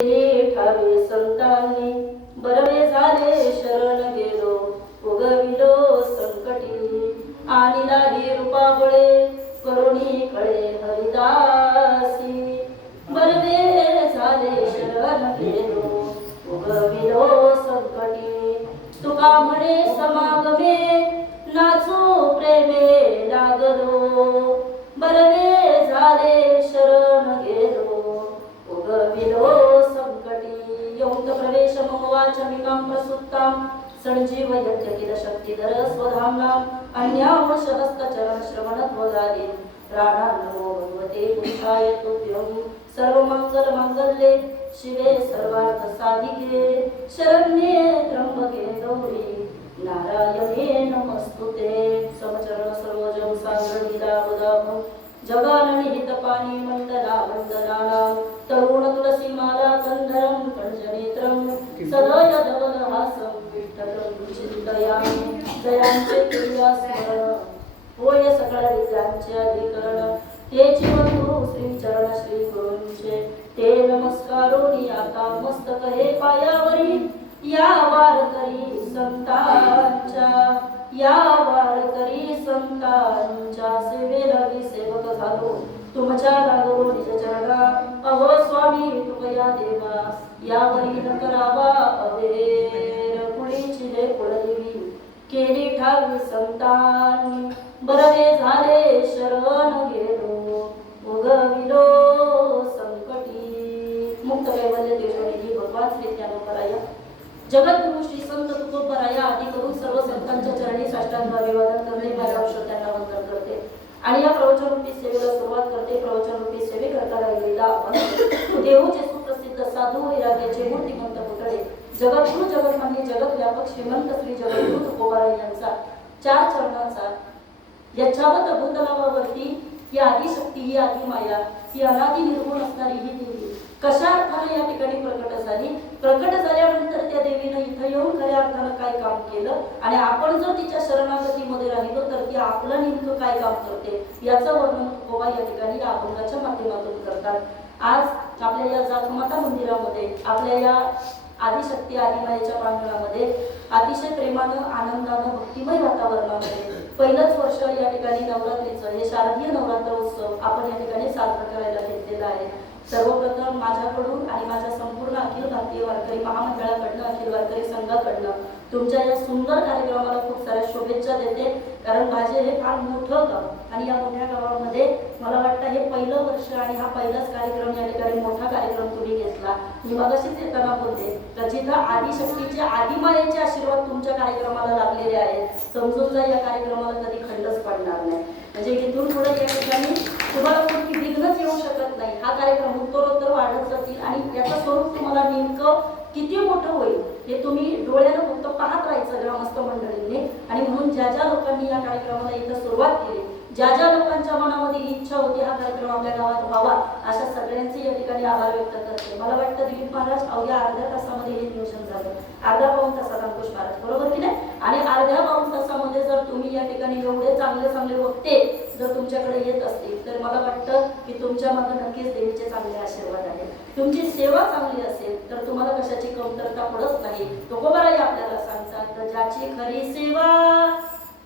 ठावे संतांनी बरवे झाले शरण गेलो उगविलो संकटी आणि लाही रूपाबळे करुणी कळे हरिदासी बरवे झाले शरण गेलो उगविलो संकटी तुका म्हणे समागमे नाचू प्रेमे लागलो बरवे झाले शरण गेलो उगविलो संकटी यौत प्रवेश ममवाचमिकां प्रसुप्तां संजीव यज्ञ शक्तिधर स्वधाम्नां अन्यावशहस्त चरण श्रवणत्वगादि प्राणान्नमो भगवते पुरुषाय तुभ्यं सर्वमंगल मांगल्ये शिवे सर्वार्थ साधिके शरण्ये त्र्यंबके गौरी नारायणे नमस्तुते समचरण सर्वजन सागर लीलावदाभं जगाननिहित पाणी मंडला मंडलानां तरुण तुलसी माला कंधरं कंजनेत्रं सदय धवलहासं विठ्ठलं चिंतयामि दयांचे तुझ्या स्मरण होय सकळ विद्यांचे अधिकरण ते जीवनगुरु श्री चरण श्री गुरूंचे ते नमस्कारोनी आता मस्तक हे पायावरी या वारकरी संतांच्या सेवेला मी सेवक झालो तुमच्या लागो निज चरणा अहो स्वामी तुमया देवा यावरी न करावा अवेर कुळीची हे कुळदेवी केली ठावी संतांनी बरवे झाले शरण गेलो उगविलो संकटी मुक्त कैवल्य देवशोनी भगवान श्री ज्ञानोबराय जगद्गुरु श्री संत तुकोबराया आदी करून सर्व संतांच्या चरणी साष्टांग अभिवादन करते माझ्या श्रोत्यांना वंदन करते आणि या प्रवचन रूपी सेवेला सुरुवात करते प्रवचन रूपी सेवे करता राहिलेला आपण देवचे सुप्रसिद्ध साधू वैराग्याचे मूर्तिमंत पुतळे जगद्गुरु जगन्मान्य जगत व्यापक श्रीमंत श्री जगद्गुरु तुकोबराय यांचा 4 चरणांचा यच्छावत भूतलावावरती ही आदिशक्ती ही आदिमाया ही अनादि निर्गुण असणारी ही देवी कशा अर्थाने या ठिकाणी प्रकट झाल्यानंतर त्या देवीने इथं येऊन खऱ्या अर्थानं काय काम केलं आणि आपण जर तिच्या शरणागतीमध्ये राहिलो तर ती आपलं नेमकं काय काम करते याचं वर्णन तुकोबा या ठिकाणी या अभंगाच्या माध्यमातून करतात. आज आपल्या या जातमाता मंदिरामध्ये आपल्या या आदिशक्ती आदिमायेच्या प्रांगणामध्ये अतिशय प्रेमानं आनंदानं भक्तिमय वातावरणामध्ये पहिलंच वर्ष या ठिकाणी नवरात्रीचं हे शारदीय नवरात्र उत्सव आपण या ठिकाणी साजरा करायला घेतलेला आहे. सर्वप्रथम माझ्याकडून आणि माझ्या संपूर्ण अखिल भारतीय वारकरी महामंडळाकडनं अखिल वारकरी संघाकडनं तुमच्या या सुंदर कार्यक्रमाला खूप साऱ्या शुभेच्छा देते. कारण माझे हे फार मोठं गाव आणि या मोठ्या गावामध्ये मला वाटतं हे पहिलं वर्ष आणि हा पहिलाच कार्यक्रम या ठिकाणी मोठा कार्यक्रम तुम्ही घेतला. मी मगाशीच येताना बोलते तर जिथं आदिशक्तीचे आदिमायेचे आशीर्वाद तुमच्या कार्यक्रमाला लागलेले आहेत समजून जा या कार्यक्रमाला कधी खंडच पडणार नाही. म्हणजे इथून पुढे या ठिकाणी तुम्हाला कोणती विघ्नच येऊ शकत नाही. हा कार्यक्रम उत्तरोत्तर वाढत जातील आणि याचं स्वरूप तुम्हाला नेमकं किती मोठं होईल हे तुम्ही डोळ्यानं फक्त पाहत राहायचं ग्रामस्थ मंडळींनी. आणि म्हणून ज्या ज्या लोकांनी या कार्यक्रमाला इथं सुरुवात केली ज्या ज्या लोकांच्या मनामध्ये इच्छा होती हा कार्यक्रम आपल्या गावात व्हावा अशा सगळ्यांचे या ठिकाणी आभार व्यक्त करते. मला वाटतं दिलीप महाराज अवघ्या अर्ध्या तासामध्ये हे नियोजन झालं. अर्धा पाऊण तासात अंकुश महाराज बरोबर की नाही. आणि अर्ध्या पाऊण तासामध्ये जर तुम्ही या ठिकाणी एवढे चांगले चांगले वक्ते जर तुमच्याकडे येत असतील तर मला वाटतं की तुमच्या मागे नक्कीच देवीचे चांगले आशीर्वाद आहेत. तुमची सेवा चांगली असेल तर तुम्हाला कशाची कमतरता पडत नाही. तुकोबराय आपल्याला सांगतात तर ज्याची खरी सेवा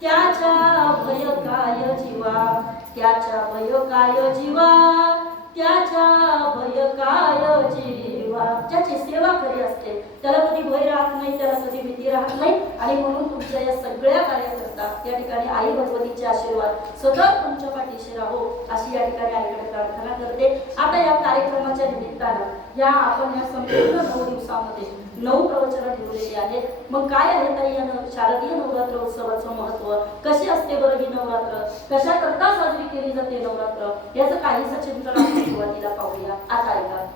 त्याच्या भय काय जीवा त्याच्या भय काय जीवा त्याच्या भय काय जीवा. ज्याची सेवा खरी असते त्याला कधी भय राहत नाही त्याला कधी भीती राहत नाही. आणि म्हणून तुमच्या या सगळ्या कार्यकर्ता या ठिकाणी आई भगवतीचे आशीर्वाद सतत तुमच्या पाठीशी राहो अशी या ठिकाणी आईकडे प्रार्थना करते. आता या कार्यक्रमाच्या निमित्तानं या आपण या संपूर्ण 9 दिवसामध्ये 9 प्रवचनं ठेवलेली आहेत. मग काय आहे ताई या शारदीय नवरात्र उत्सवाचं महत्व कशी असते बरं ही नवरात्र कशा करता साजरी केली जाते नवरात्र याचं काहीसं चिंतन आपण सुरुवातीला पाहूया. आता ऐका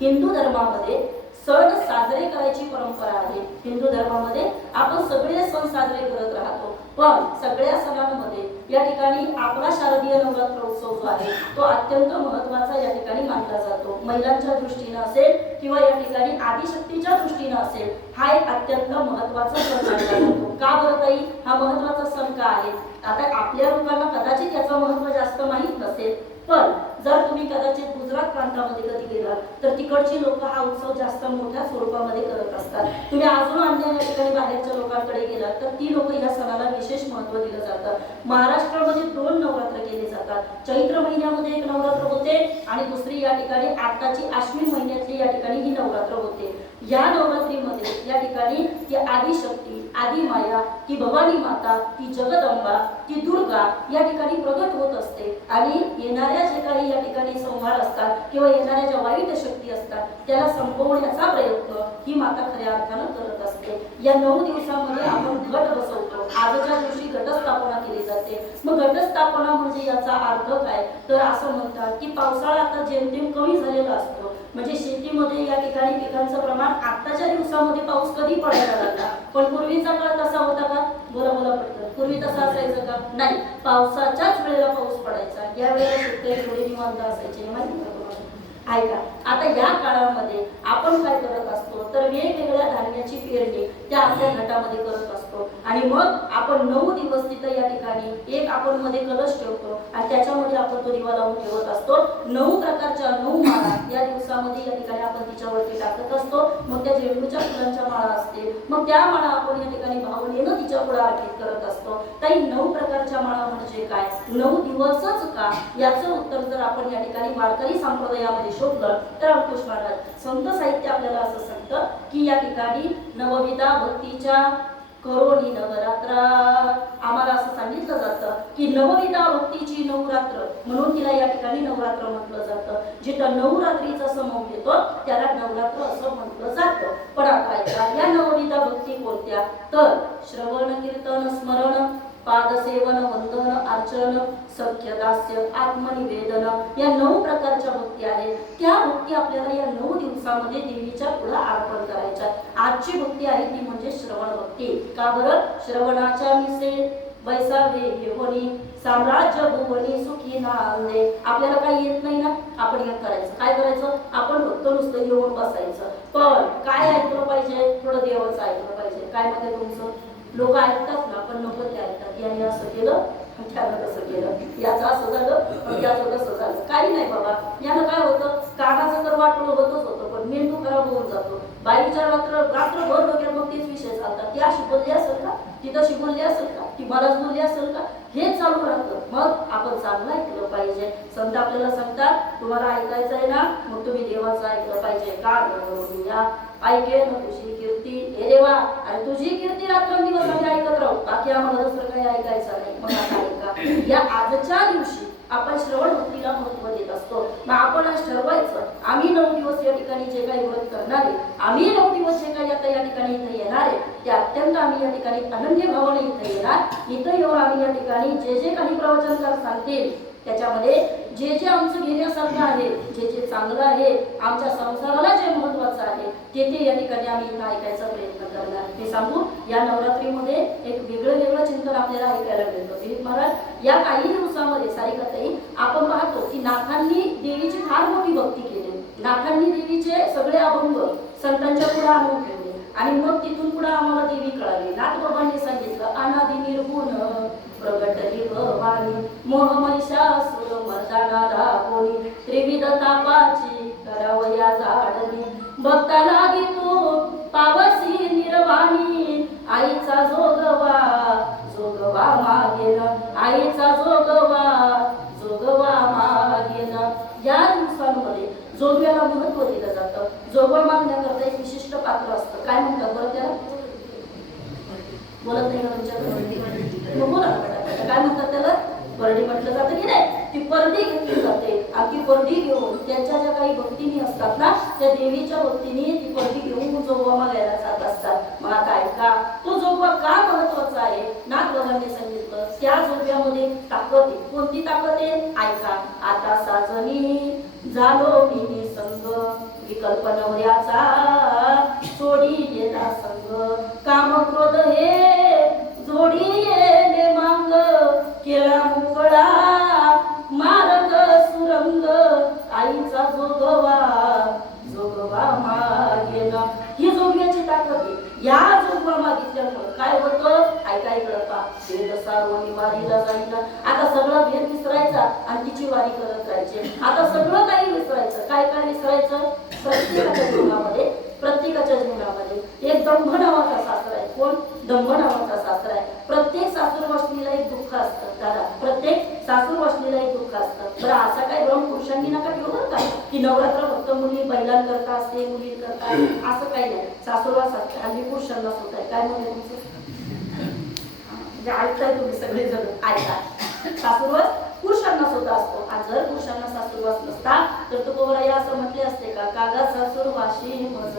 हिंदू धर्मामध्ये सण साजरे करायची परंपरा आहे. हिंदू धर्मामध्ये आपण सगळे सण साजरे करत राहतो पण सगळ्या सणांमध्ये या ठिकाणी आपला शारदीय नवरात्र उत्सव जो आहे तो अत्यंत महत्त्वाचा या ठिकाणी मानला जातो. महिलांच्या दृष्टीने असेल किंवा या ठिकाणी आदिशक्तीच्या दृष्टीने असेल हा एक अत्यंत महत्त्वाचा सण मानला जातो. का बरं ताई हा महत्त्वाचा सण का आहे. आता आपल्या लोकांना कदाचित याचं महत्त्व जास्त माहीत नसेल पण जर तुम्ही कदाचित गुजरात प्रांतामध्ये कधी गेला तर तिकडची लोक हा उत्सव जास्त मोठ्या स्वरूपामध्ये करत असतात. तुम्ही अजून अन्य या ठिकाणी बाहेरच्या लोकांकडे गेलात तर ती लोक या सणाला विशेष महत्त्व दिलं जातं. महाराष्ट्रामध्ये 2 नवरात्र केले जातात. चैत्र महिन्यामध्ये एक नवरात्र होते आणि दुसरी या ठिकाणी आताची आश्विन महिन्यातली या ठिकाणी ही नवरात्र होते. या नवरात्रीमध्ये या ठिकाणी ती आदिशक्ती, आदिमाया, ती भवानी माता, ती जगदंबा, ती दुर्गा या ठिकाणी प्रगट होत असते आणि येणाऱ्या जे काही या ठिकाणी संहार असतात किंवा येणाऱ्या ज्या वाईट शक्ती असतात त्याला संपवण्याचा प्रयत्न ही माता खऱ्या अर्थानं करत असते. या 9 दिवसामध्ये आपण घट बसवतो. आजच्या दिवशी घटस्थापना केली जाते. मग घटस्थापना म्हणजे याचा अर्थ काय तर असं म्हणतात की पावसाळा आता जेमतेम कमी झालेला असतो. म्हणजे शेतीमध्ये या ठिकाणी पिकांचं प्रमाण आताच्या दिवसामध्ये पाऊस कधी पडायला लागला, पण पूर्वीचा काळ तसा होता का? बोला पडतं. पूर्वी तसं असायचं का? नाही. पावसाच्याच वेळेला पाऊस पडायचा. या वेळेला शेतकरी थोडे निवांत असायचे, माहिती का तुम्हाला? ऐका, आता या काळामध्ये आपण काय करत असतो तर वेगवेगळ्या धान्याची पेरणी त्या आपल्या घटामध्ये करत असतो आणि मग आपण 9 दिवस तिथं या ठिकाणी एक आपण मध्ये कलश ठेवतो आणि त्याच्यामध्ये आपण तो दिवा लावून ठेवत असतो. 9 प्रकारच्या 9 माळा या दिवसामध्ये या ठिकाणी आपण तिच्यावरती टाकत असतो. मग त्या झेंडूच्या फुलांच्या माळा असते, मग त्या माळा आपण या ठिकाणी भावनेनं तिच्या पुढे अर्पित करत असतो. काही 9 प्रकारच्या माळा म्हणजे काय? 9 दिवसच का? याचं उत्तर जर आपण या ठिकाणी वारकरी संप्रदायामध्ये शोधलं तर अंकुश महाराज संत साहित्य आपल्याला असं सांगतं की या ठिकाणी नवविधा भक्तीच्या करोनी नवरात्रा. आम्हाला असं सांगितलं जातं की नवविधा भक्तीची नवरात्र म्हणून तिला या ठिकाणी नवरात्र म्हटलं जातं. जिथं नवरात्रीचा समूह येतो त्याला नवरात्र असं म्हटलं जातं. पण आता ऐका, या नवविधा भक्ती कोणत्या तर श्रवण, कीर्तन, स्मरण, पादसेवन, वंदन, अर्चन, सख्य, दास्य, आत्मनिवेदन या 9 प्रकारच्या भक्ती आहेत. त्या भक्ती आपल्याला या 9 दिवसामध्ये देवीच्या पुढे अर्पण करायच्या. आजची भक्ती आहे ती म्हणजे श्रवण भक्ती. का बरं? श्रवणाच्या मिसे वैसावे होणी साम्राज्य भुवनी सुखी नांदे. आपल्याला काही येत नाही ना, आपण हे करायचं. काय करायचं? आपण फक्त नुसतं येऊन बसायचं. पण काय ऐकलं पाहिजे? थोडं देवाचं ऐकलं पाहिजे. काय मत आहे तुमचं? लोक ऐकतात ना, पण नको ते ऐकतात. याने असं केलं, त्यानं कसं केलं, याचं असं झालं, याचं कसं झालं. काही नाही बाबा, यानं काय होतं, कानाचं तर वाटलं होतच होतं, पण मेंदू खराब होऊन जातो. बाईच्या रात्रभर डोक्यात मग तेच विषय चालतात. ती अशी बोलली असेल का, ती तशी बोलली असेल का, ती मलाच बोलली असेल का, हे चालू राहतं. मग आपण चांगलं ऐकलं पाहिजे. संत आपल्याला सांगतात तुम्हाला ऐकायचं आहे ना, मग तुम्ही देवाचं ऐकलं पाहिजे. का ऐकेन तुझी कीर्ती, हे देवा आणि तुझी कीर्ती रात्रंदिवस आम्ही ऐकत राहू, बाकी आम्हाला दुसरं काही ऐकायचं नाही. मग आता ऐका, या आजच्या दिवशी आपण श्रवण भक्तीला महत्त्व देत असतो. मग आपण आज ठरवायचं आम्ही 9 दिवस या ठिकाणी जे काही व्रत करणार आहे, आम्ही 9 दिवस जे काही आता या ठिकाणी इथे येणार आहे ते अत्यंत आम्ही या ठिकाणी अनन्य भावाने इथे येणार. इथं येऊन आम्ही या ठिकाणी जे काही प्रवचनकार सांगतील त्याच्यामध्ये जे आमचं घेण्यासारखं आहे, जे चांगलं आहे, आमच्या संसाराला जे महत्वाचं आहे ते या ठिकाणी आम्ही इथं ऐकायचा प्रयत्न करणार. ते सांगू, या नवरात्रीमध्ये एक वेगळं चिंतन आपल्याला ऐकायला मिळतं. दिलीप महाराज या काही दिवसामध्ये सारिकाताई आपण पाहतो की नाथांनी देवीची फार मोठी भक्ती केली. नाथांनी देवीचे सगळे अभंग संतांच्या पुढे आणून ठेवले आणि मग तिथून पुढे आम्हाला देवी कळाली. नाथबाबांनी सांगितलं अनादि निर्गुण प्रगटली भवानी मोह महिषासुर मर्दाना राखोनी त्रिविध तापाची करावया जाडली भक्ता लागी तू पावसी निर्वाणी आईचा जोगवा मागेन आईचा जोगवा मागेन. या दिवसांमध्ये जोगव्याला महत्व दिलं जातं. जोगवा मागण्याकरता एक विशिष्ट पात्र असतं. काय म्हणतात बरं त्याला? बोलत नाही का तुमच्याकडे? बोला काय म्हणतात त्याला? परडी म्हटलं जातं की नाही. ती परडी घेतली जाते आणि ती परडी घेऊन त्यांच्या ज्या काही भक्तिनी असतात ना त्या देवीच्या भक्तीने ती परडी घेऊन जोगवा मागायला जात असतात. मग आता ऐका, तो जोगवा का महत्वाचा आहे? नाथबाबांनी सांगितलं त्या जोगव्यामध्ये ताकद आहे. कोणती ताकद आहे? ऐका, आता साजनी झालो मी संग विकल्प नवऱ्याचा सोडी येता संग काम क्रोध हे जोडी येणे मांग केला मोकळा मार्ग सुरंग आईचा जोगवा मागेन. ही जोगव्याची ताकद आहे. या जोगवा मागितल्यामुळे काय होतं? ऐका इकडं पा, भेद सारवणी वारीला जाईना. आता सगळा भेद विसरायचा आणि तिची वारी करत राहायची. आता सगळं काही विसरायचं. काय काय विसरायचं? प्रत्येकाच्या जीवनामध्ये एक दंभ नावाचा सासरा आहे. कोण? दंभ नावाचा सासरा आहे. प्रत्येक सासूरवासनीला एक दुःख असतं दादा, प्रत्येक सासूरवासनीला एक दुःख असतं. बरं असा काय भ्रम पुरुषांनी नका ठेवू बरं का, की नवरात्र फक्त मुली बैलांकरता असते, मुलींकरता असं काही नाही. सासूरवास असते आणि पुरुषांना होत आहे. काय म्हणते तुमचं? ऐकताय तुम्ही सगळे जण, ऐका. सासूरवास पुरुषांना सुद्धा असतो. आणि जर पुरुषांना सासूरवास नसता तर तुकोबराई असं म्हटले असते का, कागा सासूरवाशी मज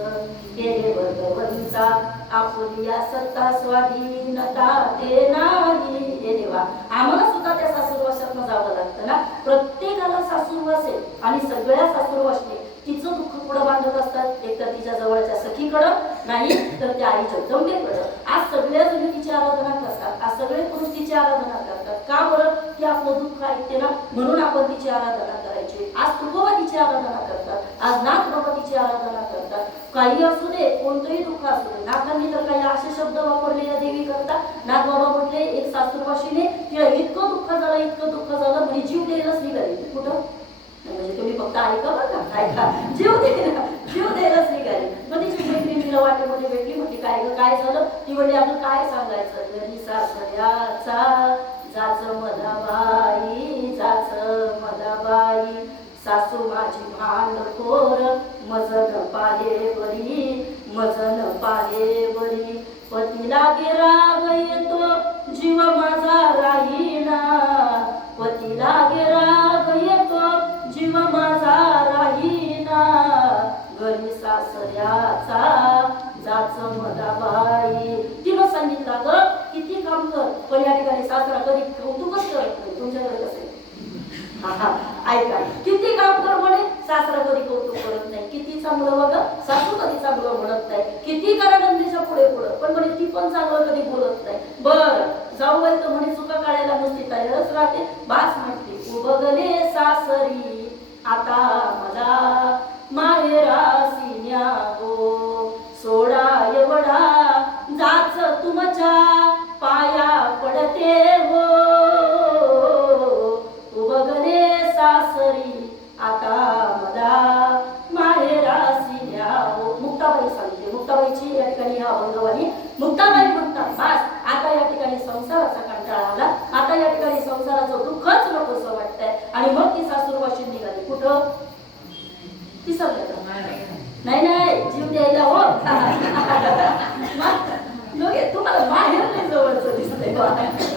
केले भगवंता आपुलिया सत्ता स्वाधीनता ते नाही. हे देवा, आम्हाला सुद्धा त्या सासूरवासातनं जावं लागतं ना. प्रत्येकाला सासूरवास आहे आणि सगळ्या सासूरवासने तिचं दुःख पुढं बांधत असतात. एक तर तिच्या जवळच्या सखीकडं, नाही तर त्या आई जगदंबेकडं. आज सगळ्या जणी तिची आराधना करतात. आज सगळे पुरुष तिची आराधना करतात. का बरं? की आपलं दुःख ऐकते ना, म्हणून आपण तिची आराधना करायची. आज तुकोबा तिची आराधना करतात, आज नाथ बाबा तिची आराधना करतात. काही असू दे, कोणतंही दुःख असू दे. नाथांनी तर काही असे शब्द वापरले या देवी करता. नाथ बाबा म्हटले एक सासूरवाशीने तिला इतकं दुःख झालं, इतकं दुःख झालं म्हणजे जीव द्यायलाच निघाली. कुठं? म्हणजे तुम्ही फक्त ऐका बरं का, ऐका. जीव द्यायलाच निघाली. मग तिची मैत्रीण तिला वाटेमध्ये भेटली. म्हटली काय ग, काय झालं? ती म्हणली आपलं काय सांगायचं, घरी सासऱ्याचा जाच मधाबाई, जाच मधाबाई. सासू माझी भांडखोर, मजन पाहे बरी, मजन पाहे बरी. पतीला गे राग येतो, जीव माझा राहीना. पतीला गे राग येतो, जीव माझा राहीना. घरी सासऱ्याचा जाच मधाबाई. तिनं सांगितलं ग किती काम कर, पण या ठिकाणी सासरा कधी कौतुकच करत नाही. तुमच्याकडे कसं आहे? ऐका, किती काम कर म्हणे, सासरा कधी कौतुक करत नाही. किती चांगलं बघा, सासू कधी चांगलं म्हणत नाही. किती करा नंदीच्या पुढे पुढं, पण म्हणे ती पण चांगलं कधी बोलत नाही. बर जाऊ बाई तर म्हणे चुका काढायला नुसती तयारच राहते. बास म्हणते उबगले सासरी आता मला माहेरासी न्यावो. सोडा एवढा जाच तुमच्या पाया पडते हो. उबगले सासरी आता मला माहेरासी न्यावो. मुक्ताबाई सांगते. मुक्ताबाईची या ठिकाणी हा अभंगवाणी मुक्ताबाई म्हणतात बस आता या ठिकाणी संसाराचा कंटाळा आला, आता या ठिकाणी संसाराचं दुःखच नकोसं वाटतंय. आणि मग ती सासूरवाशी निघाली. कुठं? ती सगळं नाही नाही जीव द्यायला हो. तुम्हाला माहेर नाही जवळचं दिसतंय.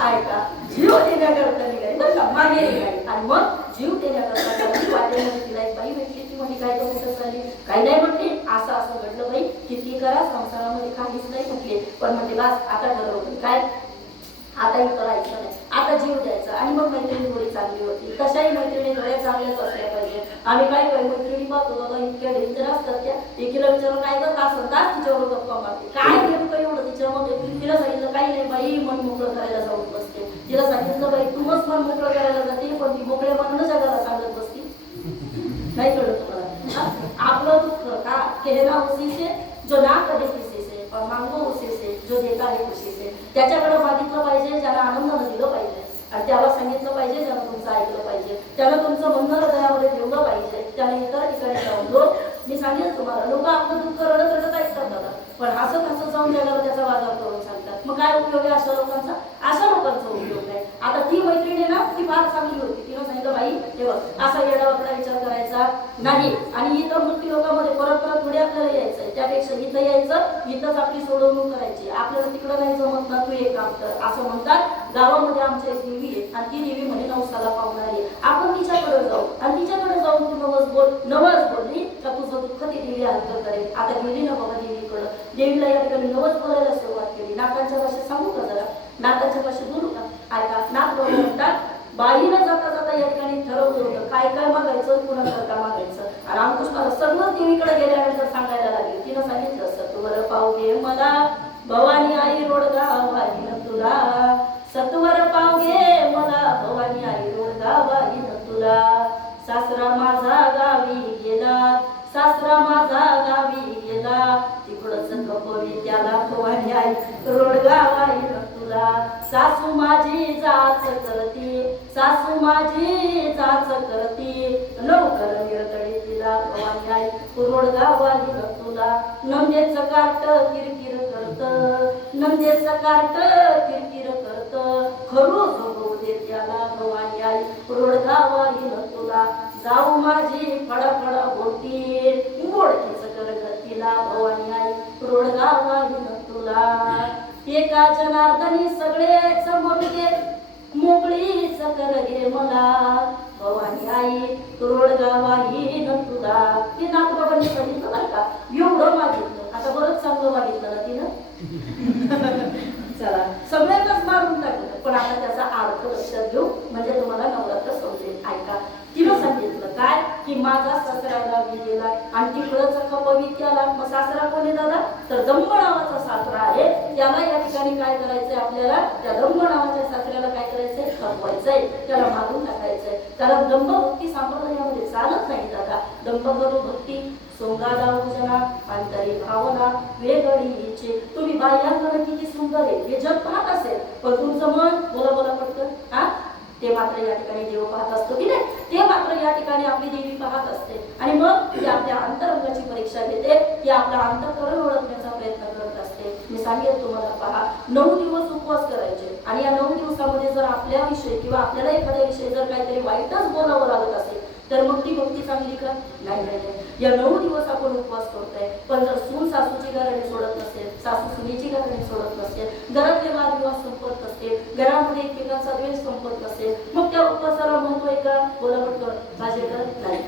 ऐका, जीव देण्याकरता निघाली बरं का, मागे निघाली. आणि मग जीव देण्याकरता वाटेमध्ये तिला एक बाई भेटली. ती म्हणे काय तर कुठं चालली? काही नाही म्हटली, असं असं घडलं बाई, किती करा संसारामध्ये काहीच नाही म्हटले. पण म्हटले बस आता ठरवलं काय, आता इथं राहायचं नाही, आता जीव द्यायचा. आणि मग मैत्रिणी थोडी चांगली होती. तशाही मैत्रिणी थोड्या चांगल्याच असल्या पाहिजे. आम्ही काय काय मैत्रिणी पाहतो बाबा इतक्या डेंजर असतात त्या. एकीला विचारून काय करत असं तास तिच्यावर गप्पा मारते. काय नेमकं एवढं तिच्यामध्ये? तिला सांगितलं काही नाही बाई, मन मोकळं करायला जाऊन बसते. तिला सांगितलं बाई तूच मन मोकळं करायला जाते, पण ती मोकळ्या मनानं जगाला सांगत बसते. नाही कळलं तुम्हाला? आपलं दुःख का कहना उसी से जो ना करे किसी से और मांगो उसी से जो देता है खुशी से. त्याच्याकडे मागितलं पाहिजे ज्याला आनंदानं दिलं पाहिजे, आणि त्याला सांगितलं पाहिजे ज्यानं तुमचं ऐकलं पाहिजे, त्यानं तुमचं म्हणणं हृदयामध्ये ठेवलं पाहिजे. त्याने इतर ठिकाणी जाऊन लोक, मी सांगेल तुम्हाला, लोक आपलं दुःख रडत रडत ऐकतात दादा, पण हसत हसत जाऊन जगाला त्याचा बाजार करून सांगतात. मग काय उपयोग आहे अशा लोकांचा? अशा लोकांचा उपयोग नाही. आता ती मैत्रिणी ना ती फार चांगली होती. तिनं सांगितलं बाई हे बघ असा येडावाकडा विचार करायचा नाही, आणि इथं मृत्यू लोकांमध्ये परत परत थोडी आपल्याला यायचंय, त्यापेक्षा इथं यायचं, इथंच आपली सोडवणूक करायची. आपल्याला तिकडं नाही जमत ना, तू एक काम कर असं म्हणतात. गावामध्ये आमच्या एक देवी आहे आणि ती देवी म्हणे नवसाला पावणारी. आपण तिच्याकडे जाऊ आणि तिच्याकडे जाऊन तू नवस बोलली का तुझं दुःख ती देवी हलकं करेल. आता गेली ना बाबा देवीकडं, देवीला या ठिकाणी नवस बोलायला सुरुवात केली. नाकांच्या भाषेत सांगू का जरा? नाकांच्या भाषेत बोलू का? ऐका, नाक बाबा म्हणतात बाईनं जाता जाता या ठिकाणी ठरवलं होतं काय काय मागायचं, कुणा करता मागायचं. आणि रामकृष्णाला सगळं देवीकडे गेल्यानंतर सांगायला लागले. तिनं सांगितलं सत्वर पावगे मला भवानी आई रोडगा वाहिन तुला. सत्वर पावगे मला भवानी आई रोडगा वाहिन तुला. सासरा माझा गावी गेला, सासरा माझा गावी गेला, तिकडच खपवी त्याला भवानी आई आई रोडगावाई तुला सासू माझी जाच करती सासू माझी जाच करती लवकर निरतडी तिला भवानी आई रोडगावाई तुला नंदेचं काट किरकिर करत नंदेचं काट किरकिर करत खरू झोपू दे त्याला भवानी आई रोडगावाई तुला जाऊ माझी फडाफडा बोटी मोडकीच कर तिला भवानी आई रोडगावाई तुला एका जनार्दनी सगळेच म्हणते मोकळीच कर गे मला भवानी आई रोडगावाई तुला ती नाथबाबांनी सांगितलं बरं का एवढं मागितलं आता बरंच चांगलं मागितलं ना तिनं चला सगळ्यांनाच मारून टाकलं पण आता त्याचा अर्थ लक्षात घेऊ म्हणजे तुम्हाला नवरात्र समजेल ऐका तिनं सांगितलं काय की माझा सासरा गेला आणि तिकडचा खपवी त्याला मग सासरा कोणी दादा तर दंभ नावाचा सासरा आहे त्याला या ठिकाणी काय करायचंय आपल्याला त्या दंभ नावाच्या सासऱ्याला काय करायचंय खपवायचंय त्याला मारून टाकायचंय कारण दंभ भक्ती संप्रदायामध्ये चालत नाही दादा दंभ करू भक्ती सोंगादा उजना अंतरी भावना वेगळीचे तुम्ही बाह्यांकडे किती सुंदर आहे हे जग पाहत असेल पण तुमचं मन बोला बोला पडतं हा ते मात्र या ठिकाणी देव पाहत असतो की नाही ते मात्र या ठिकाणी आपली देवी पाहत असते आणि मग ती आपल्या अंतरंगाची परीक्षा घेते ती आपला अंतःकरण ओळखण्याचा प्रयत्न करत असते मी सांगेल तुम्हाला पहा 9 दिवस उपवास करायचे आणि या 9 दिवसामध्ये जर आपल्याविषयी किंवा आपल्याला एखाद्या विषयी जर काहीतरी वाईटच बोलावं लागत असेल तर मग ती भक्ती चांगली का नाही या 9 दिवस आपण उपवास करतोय पण जर सून सासूची घराणी सोडत नसेल सासू सुनेची घराणी सोडत नसेल घरातले वादविवाद संपत नसतील घरामध्ये एकमेकांचा द्वेष संपत नसेल मग त्या उपवासाला म्हणतोय का बोला पटकन भाजेकर नाही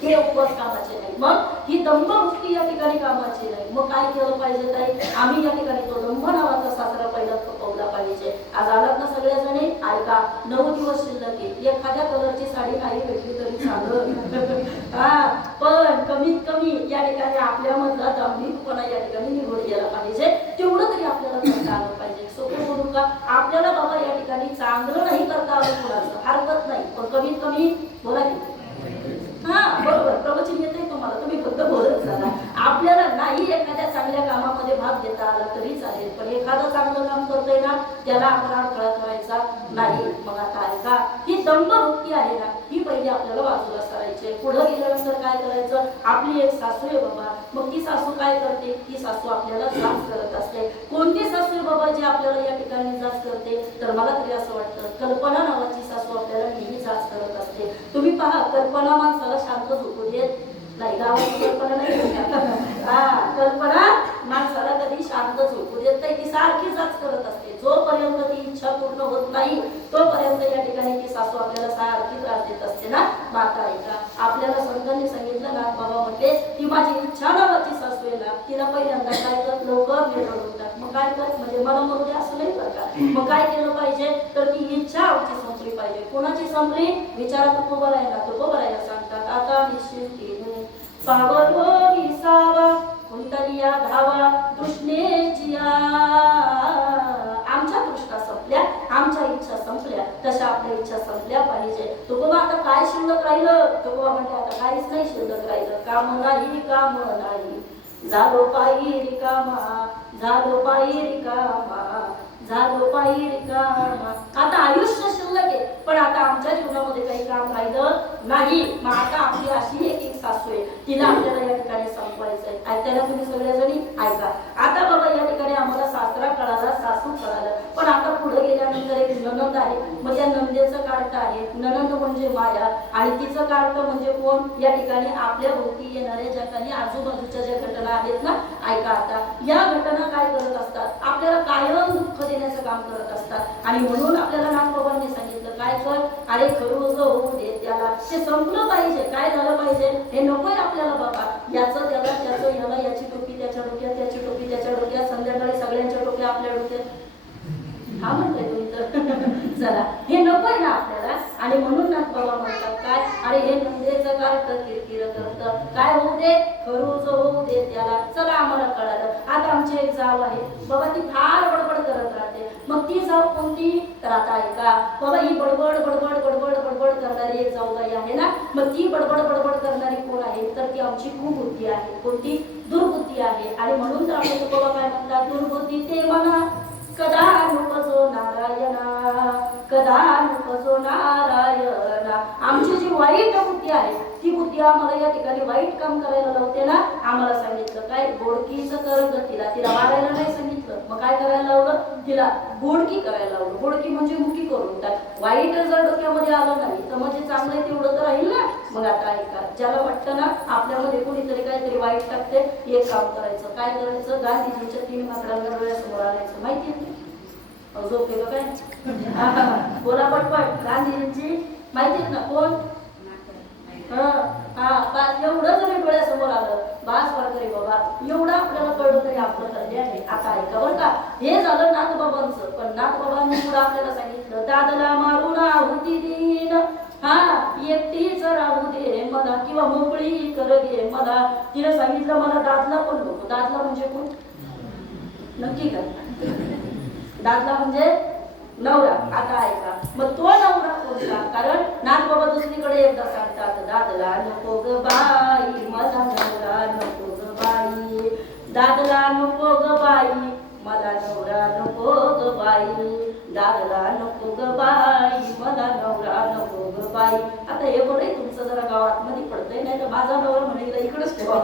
हे उपवास कामाचे नाही मग ही दंभ भक्ती या ठिकाणी कामाची नाही मग काय केलं पाहिजे ताई आम्ही या ठिकाणी तो दंभ नावाचा सासरा पहिला खपवला पाहिजे आज आलात ना सगळ्याजणी ऐका 9 दिवस शिल्लक आहे एखाद्या कलरची साडी नाही भेटली तरी चांगलं हा पण कमीत कमी या ठिकाणी आपल्यामधला दांभिकपणा या ठिकाणी निघून गेला पाहिजे तेवढं तरी आपल्याला करता आलं पाहिजे सोपं बोलू का आपल्याला बाबा या ठिकाणी चांगलं नाही करता आलं कुणाचं हरकत नाही पण कमीत कमी बोला की हा बरोबर प्रवचन येते तुम्हाला तुम्ही फक्त बोलत झाला आपल्याला नाही एखाद्या चांगल्या कामामध्ये भाग घेता आला तरी चालेल पण एखादं चांगलं काम करतोय ना त्याला आपण अडथळा करायचा नाही मग आता ऐका ही दंभ भक्ती आहे ना ही पहिली आपल्याला बाजूला करायची पुढे गेल्यानंतर काय करायचं आपली एक सासू आहे बाबा मग ती सासू काय करते ती सासू आपल्याला जाच करत असते कोणती सासू आहे बाबा जी आपल्याला या ठिकाणी जाच करते तर मला तरी असं वाटतं कल्पना नावाची सासू आपल्याला नेहमी जाच करत असते तुम्ही पहा कल्पना माणसाला शांत झोपू देत नाही गावाची कल्पना नाही हा कल्पना माणसाला कधी शांत झोपू देत नाही ती सारखी जाच करत असते जोपर्यंत ती इच्छा पूर्ण होत नाही तोपर्यंत या ठिकाणी ती सासू आपल्याला सारखी त्रास देत असते ना माता ऐका आपल्याला संतांनी सांगितलं ना बाबा म्हटले ती माझी इच्छा नावाची सासू आहे ना तिला पहिल्यांदा काय कर लवकर भेटवतात मग काय कर म्हणजे मला मरू दे असं नाही बरं का मग काय केलं पाहिजे तर ती इच्छा आमची संपली पाहिजे कोणाची संपली विचारा तुकोबा राहिला तुकोबा राहिला सांगतात आता निश्चित पावलो विसावा कुंडलिया धावा तृष्णेची आमच्या तृष्णा संपल्या आमच्या इच्छा संपल्या तशा आपल्या इच्छा संपल्या पाहिजे तुकोबा आता काय शिल्लक राहिलं तुकोबा म्हणजे आता काहीच नाही शिल्लक राहिलं काम नाही झालो पायी रिकामा झालो पायी रिकामा झालो पायी रिकामा आता आयुष्य शिल्लक आहे पण आता आमच्या जीवनामध्ये काही काम राहिलं नाही मग आता आपली अशी एक सासू आहे तिला आपल्याला या ठिकाणी संपवायचंय ऐकायला तुम्ही सगळ्याजणी ऐका आता बाबा या ठिकाणी आम्हाला सासरा कळाला सासू कळालं पण आता पुढे गेल्यानंतर एक ननंद आहे मग त्या नंदेचं कार्ट आहे ननंद म्हणजे माया आणि तिचं कार्ट म्हणजे कोण या ठिकाणी आपल्या भोवती येणाऱ्या ज्या काही आजूबाजूच्या ज्या घटना आहेत ना ऐका आता या घटना काय करत असतात आपल्याला कायम दुःख देण्याचं काम करत असतात आणि म्हणून आपल्याला नाथबाबांनी सांगितलं काय कर अरे खरू जो होऊ दे त्याला ते संपलं पाहिजे काय झालं पाहिजे हे नकोय आपल्याला बाबा याचं त्याला त्याचं याला याची टोपी त्याच्या डोक्यात त्याची टोपी त्याच्या डोक्यात संध्याकाळी सगळ्यांच्या टोप्या आपल्या डोक्यात हा म्हणताय तुम्ही तर चला हे नकोय ना आपल्याला आणि म्हणून नाथबाबा म्हणतात काय अरे हे नंदेचं कार्ट किरकिर करतं काय होऊ दे खरूच होऊ दे त्याला चला आम्हाला कळालं आता आमची एक जाव आहे बाबा ती फार बडबड करत राहते मग ती जाव कोणती तर आता ऐका बाबा ही बडबड बडबड बडबड बडबड करणारी एक जाऊबाई आहे ना मग ती बडबड बडबड करणारी कोण आहे तर ती आमची कुबुद्धी आहे कोणती दुर्बुद्धी आहे आणि म्हणून तर आपले तुकोबा काय म्हणतात, दुर्बुद्धी ते मना कदा नुपजो नारायणा, कदा नुपजो नारायणा. आमची जी वाईट बुद्धी आहे ती बुद्धी आम्हाला या ठिकाणी वाईट काम करायला लावते ना. आम्हाला सांगितलं काय, गोडकीचं कर गतीला. तिला मारायला नाही सांगितलं, मग काय करायला लावलं, तिला गोडकी करायला लावलं. गोडकी म्हणजे मुकी करून टाक. वाईट जर डोक्यामध्ये आलं नाही तर म्हणजे चांगलं तेवढं तर राहील ना. मग आता ऐका, ज्याला वाटतं ना आपल्यामध्ये कोणीतरी काहीतरी वाईट टाकते, एक काम करायचं. काय करायचं, गांधीजींच्या 3 माकडांना डोळ्यासमोर आणायचं. माहिती आहे झोप आहे काय, बोला पटपट. गांधीजींची माहिती आहे ना, कोण, एवढं जरी डोळ्यासमोर आलं बास वाटतरी बाबा, एवढं आपल्याला कळलं तरी आपलं धन्य आहे. आता ऐका बरं का, हे झालं नाथबाबांचं. पण नाथबाबांनी पुढे आपल्याला सांगितलं, दादला मारून आहुती देईन, एकटीच राहू दे मला, किंवा मोकळी कर घे मला. तिने सांगितलं मला दादला पण नको. दादला म्हणजे कोण नक्की का, दादला म्हणजे नवरा. आता ऐका, मग तो नवरा कोणता, कारण नाथबाबा दुसरीकडे एकदा सांगतात, दादला नको ग बाई मला नवरा नको ग बाई, दादला नको ग बाई मला नवरा नको ग बाई, दादला नको ग बाई मला नवरा नको ग बाई. आता हे बरं तुमचं जरा गावात मध्ये पडतंय, नाही तर माझा नवरा म्हणेल इकडेच ठेवा.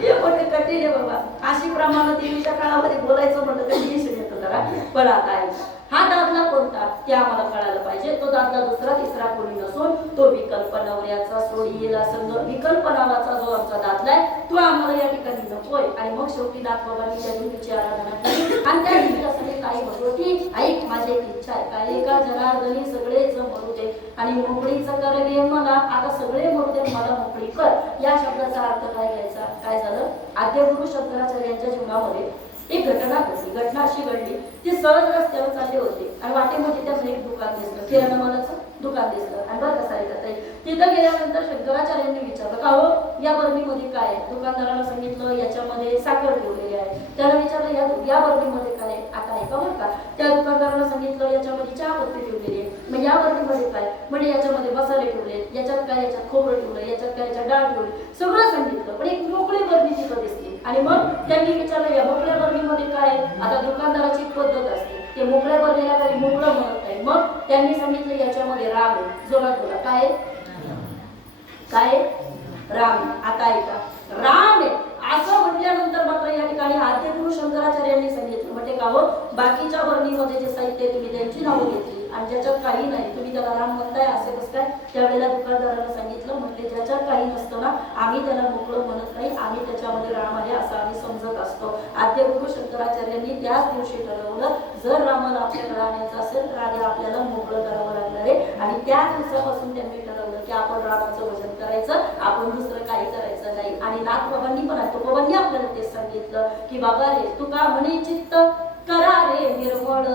हे पण कठीण आहे बाबा. अशी प्रमाणात देवीच्या काळामध्ये बोलायचं म्हणलं तर येतं जरा. पण आता ऐका, हा दादला कोणता ते आम्हाला कळायला पाहिजे. तो दादला दुसरा तिसरा कोणी नसून तो विकल्प नवऱ्याचा सोडीला संग विकल्प नावाचा जो आमचा दादला आहे तो आम्हाला या ठिकाणी नकोय. आणि मग शेवटी नाथबाबांनी त्या देवीची आराधना केली आणि त्या देवीला सगळे काही भगवती ऐक माझी एक इच्छा आहे, काय एका जनार्दनी सगळेच मरू दे आणि मोकळीचं कर घे मला. आता सगळे मरू दे मला मोकळी कर, या शब्दाचा अर्थ काय घ्यायचा. काय झालं, आद्यगुरु शंकराचार्य यांच्या जीवनामध्ये एक घटना घडली. घटना अशी घडली, ते सहज रस्त्यावर चालले होते आणि वाटेमध्ये त्यांना एक दुकान दिसलं, किराणा मालाचं दुकान दिसलं. आणि बरं कसं आहे, तिथं गेल्यानंतर शंकराचार्यांनी विचारलं, का हो या बर्नीमध्ये काय आहे. दुकानदाराला सांगितलं याच्यामध्ये साखर ठेवलेली आहे. त्याला विचारलं या बर्नीमध्ये काय आहे. आता ऐका बरं का, त्या दुकानदाराला सांगितलं याच्यामध्ये चहापत्ती ठेवलेली आहे. मग या बर्नीमध्ये काय, म्हणजे याच्यामध्ये मसाले ठेवले, याच्यात काय, याच्यात खोबरं ठेवलं, याच्यात काय, याच्यात डाळ ठेवली, सगळं सांगितलं. पण एक मोकळी बर्नी तिथं दिसली. आणि मग त्यांनी विचारलं या मोकळ्या बर्नीमध्ये काय. आता दुकानदाराची पद्धत असते, ते मोकळ्या बर्नीला काही मोकळं म्हणत नाही. मग त्यांनी सांगितलं याच्यामध्ये राम आहे. जोरात बोला, काय काय राम. आता ऐका, राम आहे असं म्हटल्यानंतर मात्र या ठिकाणी आद्यगुरु शंकराचार्यांनी सांगितलं, म्हणजे का हो बाकीच्या बर्नीमध्ये जे साहित्य तुम्ही त्यांची नावं घेतली आणि ज्याच्यात काही नाही तुम्ही त्याला राम म्हणताय असे कसं काय. त्यावेळेला दुकानदाराला सांगितलं, म्हटले ज्याच्यात काही नसतं ना आम्ही त्याला मोकळं म्हणत नाही, आम्ही त्याच्यामध्ये राम आहे असं आम्ही समजत असतो. आद्यगुरु शंकराचार्यांनी त्याच दिवशी ठरवलं, जर रामाला आपल्याकडे आणायचं असेल तर आधी आपल्याला मोकळं करावं लागणार आहे. आणि त्या दिवसापासून त्यांनी ठरवलं की आपण रामाचं भजन करायचं, आपण दुसरं काही करायचं नाही. आणि नाथबाबांनी पण तुकोबांनी आपल्याला तेच सांगितलं की बाबा रे तू का म्हणे चित्त करा रे निर्मळ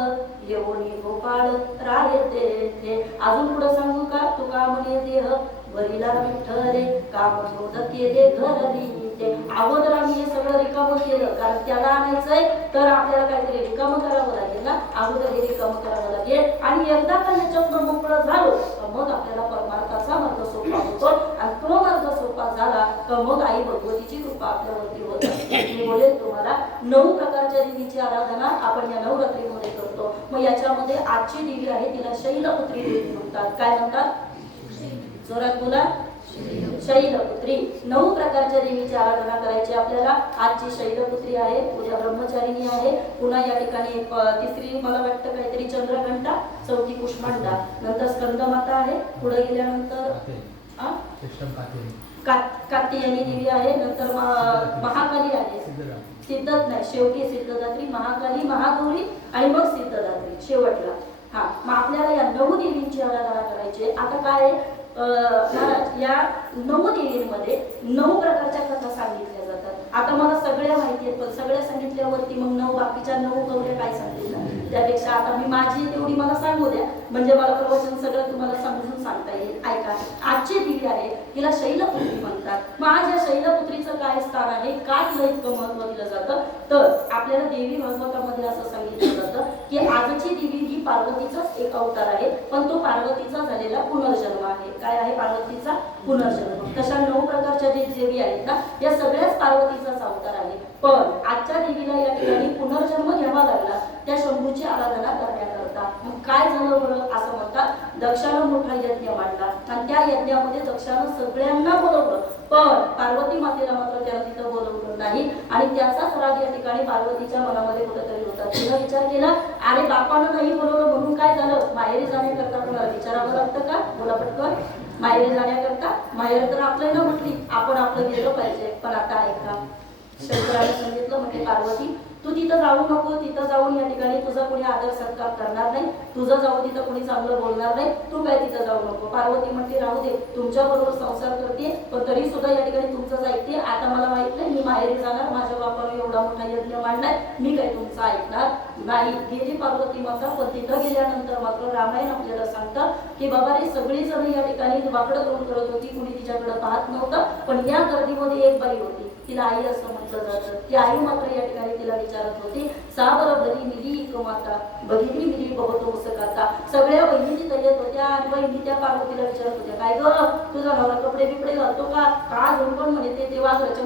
येवणी गोपाळ राहे ते. अजून पुढे सांगू का, तू का म्हणे देह वरीला विठ्ठले काम शोध केले घरली ते. अगोदर आम्ही हे सगळं रिकामं केलं, कारण त्याला आणायचंय तर आपल्याला काहीतरी रिकामं करावं लागेल ना. अगोदर हे रिकामं करावं लागेल आणि एकदा का ह्याच्यातनं मोकळं झालो तर मग आपल्याला परमार्थाचा मार्ग सोपा होतो. आणि तो मार्ग सोपा झाला तर मग आई भगवतीची कृपा आपल्यावरती होत असते. मी बोलेल तुम्हाला 9 प्रकारच्या देवीची आराधना आपण या नवरात्रीमध्ये करतो. मग याच्यामध्ये आजची देवी आहे तिला शैलपुत्री देवी म्हणतात. काय म्हणतात, जोरात बोला, शैलपुत्री. 9 प्रकारच्या देवीची आराधना करायची आपल्याला. आजची शैलपुत्री आहे, उद्या ब्रह्मचारिणी आहे, पुन्हा या ठिकाणी तिसरी मला वाटतं काहीतरी चंद्रघंटा, चौथी कुष्मांडा, नंतर स्कंदमाता आहे, पुढे गेल्यानंतर कात्यायनी देवी आहे, नंतर महाकाली आहे, सिद्धत नाही शेवटी सिद्धदात्री, महाकाली, महागौरी आणि मग सिद्धदात्री शेवटला. मग आपल्याला या 9 देवींची आराधना करायची. आता काय महाराज या 9 देवींमध्ये 9 प्रकारच्या कथा सांगितल्या जातात. आता मला सगळ्या माहिती आहेत, पण सगळ्या सांगितल्यावरती मग 9 बाकीच्या 9 गौऱ्या काय सांगतील ना, त्यापेक्षा आता मी माझी तेवढी मला सांगू द्या, म्हणजे मला प्रवचन सगळं तुम्हाला समजून सांगता येईल. ऐका, आजची देवी आहे तिला शैलपुत्री म्हणतात. मग आज या शैलपुत्रीचं काय स्थान आहे, का तिला इतकं महत्व दिलं जातं, तर आपल्याला देवी भागवतामध्ये असं सांगितलं जातं की आजची देवी ही पार्वतीचाच एक अवतार आहे, पण तो पार्वतीचा झालेला पुनर्जन्म आहे. काय आहे, पार्वतीचा पुनर्जन्म. तशा 9 प्रकारच्या जे देवी आहेत ना या सगळ्याच पार्वतीचाच अवतार आहे. पण आजच्या देवीला या ठिकाणी पुनर्जन्म घ्यावा लागला त्या शंभूची आराधना करण्याकरता. मग काय झालं बरं, असं म्हणतात दक्षानं मोठा यज्ञ मांडला आणि त्या यज्ञामध्ये दक्षानं सगळ्यांना बोलवलं, पण पार्वती मातेला मात्र त्याला तिथं बोलवलं नाही. आणि त्याचाच राग या ठिकाणी पार्वतीच्या मनामध्ये कुठेतरी होता. तिनं विचार केला, अरे बापानं नाही बोलवलं म्हणून काय झालं, माहेरी जाण्याकरता कोणाला विचारावं लागतं का? बोला पटकन. माहेरी जाण्याकरता माहेर तर आपल्याला म्हटली, आपण आपलं गेलं पाहिजे. पण आता ऐका, शंकराने सांगितलं, म्हणजे पार्वती तू तिथं जाऊ नको, तिथं जाऊन या ठिकाणी तुझा कोणी आदर सत्कार करणार नाही, तुझं जाऊन तिथं कोणी चांगलं बोलणार नाही, तू काय तिथं जाऊ नको. पार्वती म्हणते राहू दे, तुमच्या बरोबर संसार करते, पण तरी सुद्धा या ठिकाणी तुमचंच ऐकते. आता मला माहित नाही, मी माहेरी जाणार, माझ्या बापाने एवढा मोठा यज्ञ मांडलाय, मी काय तुमचं ऐकणार नाही. गेली पार्वती माता. पण तिथं गेल्यानंतर मात्र रामायण आपल्याला सांगतं की बाबा रे, सगळी जण या ठिकाणी वाकडं तोंड करत होती, कुणी तिच्याकडे पाहत नव्हतं. पण या गर्दीमध्ये एक बाई होती, तिला आई असं म्हटलं जातं. ती आई मात्र या ठिकाणी तिला विचारत होती, साबर बरी मिली एक माता बघितली मिली बघतो उसकाता. सगळ्या बहिणी तिथं येत होत्या आणि बहिणी त्या पार्वतीला विचारत होत्या, काय ग तुझा नवरा कपडे बिपडे घालतो का? झोन पण म्हणे ते वाघराच्या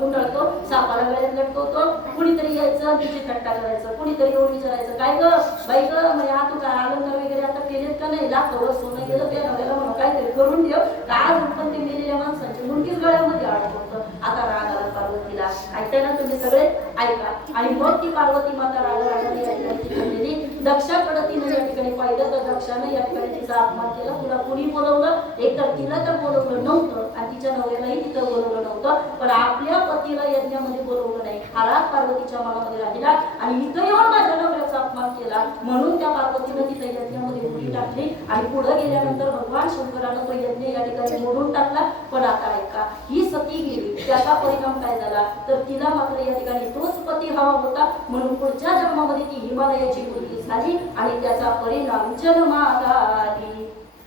गुंडाळतो, सापाला गळ्यात लटकवतो. कुणीतरी यायचं तिची थट्टा करायचं, कुणीतरी येऊन विचारायचं, काय ग बाई ग, म्हणजे हा तू काय अलंकार वगैरे आता केलेत का नाही? लाखोवर सोनं गेलं त्या नव्याला म्हणून काहीतरी करून ठेव. झोन पण ते मेलेल्या माणसांची मुंडकीच गळ्यामध्ये अडक होतं. आता राग आला पार्वतीला. ऐकताय ना तुम्ही सगळे, ऐका. आणि मग ती पार्वती माता रागाने या ठिकाणी तिकडे गेली. दक्षाकडे तिने या ठिकाणी पाहिलं तर दक्षाने या ठिकाणी तिचा अपमान केला. तुला कुणी बोलवलं? एक तर तिला तर बोलवलं नव्हतं आणि तिच्या नवऱ्यालाही तिथं बोलवलं नव्हतं, पण आपल्या पतीला यज्ञामध्ये बोलवलं नाही. हा राग पार्वतीच्या मनामध्ये राहिला आणि इथं येऊन माझ्या नवऱ्याचा अपमान केला, म्हणून त्या पार्वतीनं तिथं यज्ञामध्ये उडी टाकली. आणि पुढे गेल्यानंतर भगवान शंकरानं तो यज्ञ या ठिकाणी मोडून टाकला. पण आता ऐका, ही सती गेली, त्याचा परिणाम काय झाला तर तिला मात्र या ठिकाणी तोच पती हवा होता, म्हणून पुढच्या जन्मामध्ये ती हिमालयाची मुलगी झाली. आणि त्याचा परिणाम जन्माधारी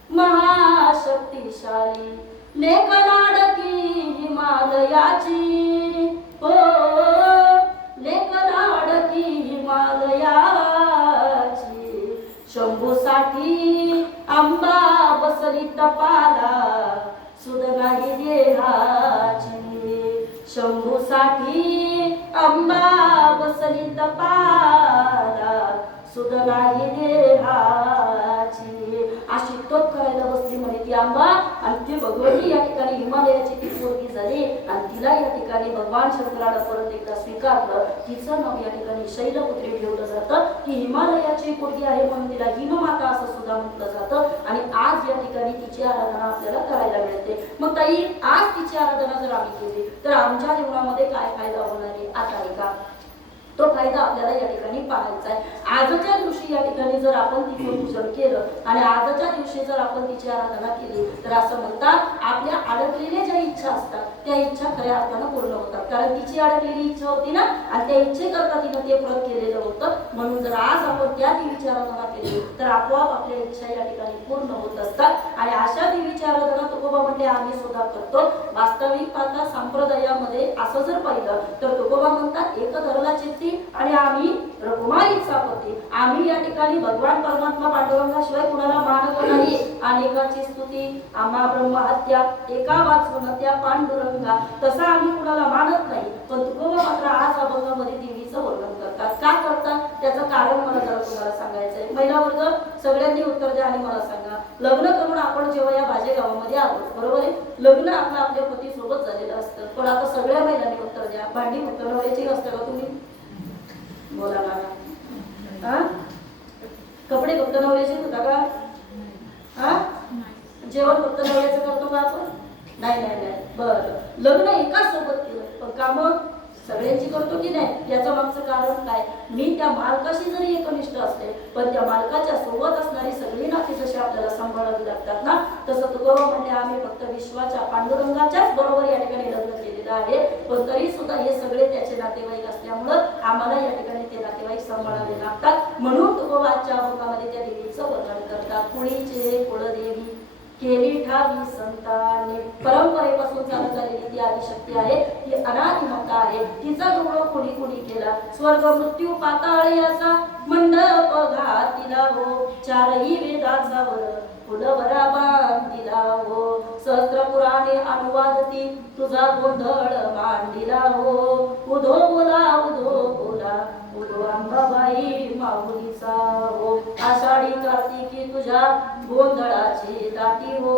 महाशक्तिशाली लेख लाडकी हिमालयाची, हो लेख लाडकी हिमालयाची. शंभूसाठी अंबा बसली तपाला, सुध नाही देहाची. शंभूसाठी अंबा बसली तपाला, सुध नाही देहाची. अशी तप करायला बसली म्हणे ती आंबा. आणि ती भगवती या ठिकाणी हिमालयाची ती पोरगी झाली आणि तिला या ठिकाणी भगवान शंकराला परत एकदा स्वीकारलं. तिचं नाव या ठिकाणी शैलपुत्री ठेवलं जातं. ती हिमालयाची पोरगी आहे म्हणून तिला हिममाता असं सुद्धा म्हटलं जातं. आणि आज या ठिकाणी तिची आराधना आपल्याला करायला मिळते. मग ताई, आज तिची आराधना जर आम्ही केली तर आमच्या जीवनामध्ये काय फायदा होणार आहे? आता ऐका, तो फायदा आपल्याला या ठिकाणी पाहायचा आहे. आजच्या दिवशी या ठिकाणी जर आपण तिचं पूजन केलं आणि आजच्या दिवशी जर आपण तिची आराधना केली तर असं म्हणतात आपल्या अडकलेल्या ज्या इच्छा असतात त्या इच्छा खऱ्या अर्थानं पूर्ण होतात. कारण तिची अडकलेली इच्छा होती ना, आणि त्या इच्छेकरता तिनं ते व्रत केलेलं होतं. म्हणून जर आज आपण त्या देवीची आराधना केली तर आपोआप आपल्या इच्छा या ठिकाणी पूर्ण होत असतात. आणि अशा देवीची आराधना तुकोबा म्हणते आम्ही सुद्धा करतो. वास्तविक पाहता संप्रदायामध्ये असं जर पाहिलं तर तुकोबा म्हणतात एक धरला चित्ती आणि आम्ही रघुमाईचा पती. आम्ही या ठिकाणी भगवान परमात्मा पांडुरंगाशिवाय कुणाला मानत नाही. अनेकाची स्तुती आम्हा ब्रह्महत्या एका वाचून त्या पांडुरंगा, तसा आम्ही कुणाला मानत नाही. पण तुकोबा मात्र आज अभंगामध्ये देवीचं वर्णन करतात. का करतात त्याचं कारण मला जरा तुम्हाला सांगायचंय. महिला वर्ग सगळ्यांनी उत्तर द्या आणि मला सांगा, लग्न करून आपण जेव्हा या भाजे गावामध्ये आलो, बरोबर आहे, लग्न आपलं आपल्या पती सोबत झालेलं असतं. पण आता सगळ्या महिलांनी उत्तर द्या, भांडी फक्त नवऱ्याची असतं का? तुम्ही बोला ना. कपडे फक्त नवऱ्याचे होता का? जेवण फक्त नवऱ्याचं करतो का आपण? नाही नाही नाही. बरं, लग्न एकाच सोबत केलं पण कामं सगळ्यांची करतो की नाही? याचं मागचं कारण काय? मी त्या मालकाशी जरी एकनिष्ठ असते पण त्या मालकाच्या सोबत असणारी सगळी नाती जशी आपल्याला सांभाळावी लागतात ना, तसं तुकोबा म्हणजे आम्ही फक्त विश्वाच्या पांडुरंगाच्याच बरोबर या ठिकाणी लग्न केलेलं आहे. पण तरी सुद्धा हे सगळे त्याचे नातेवाईक असल्यामुळं आम्हाला या ठिकाणी ते नातेवाईक सांभाळावे लागतात. म्हणून तुकोबाच्या अभंगामध्ये त्या देवीचं वर्णन करतात. कुळीचे कुळदेवी केली ठावी संताने. परंपरेपासून चालत आलेली ती आदिशक्ती आहे, ती अनादिमता आहे. तिचा गौरव कुणी कुणी केला. स्वर्ग मृत्यू पाताळ याचा मंडप घातिला हो. चारही वेदाचा वर फुलभरा बांधिला हो. सहस्त्र पुराणे अनुवादती तुझा गोंधळ मांडिला हो. उधो बोला उधो अंबाबाई माऊलीचा हो. आषाढी कार्तिकी तुझ्या गोंधळाची दाटी हो.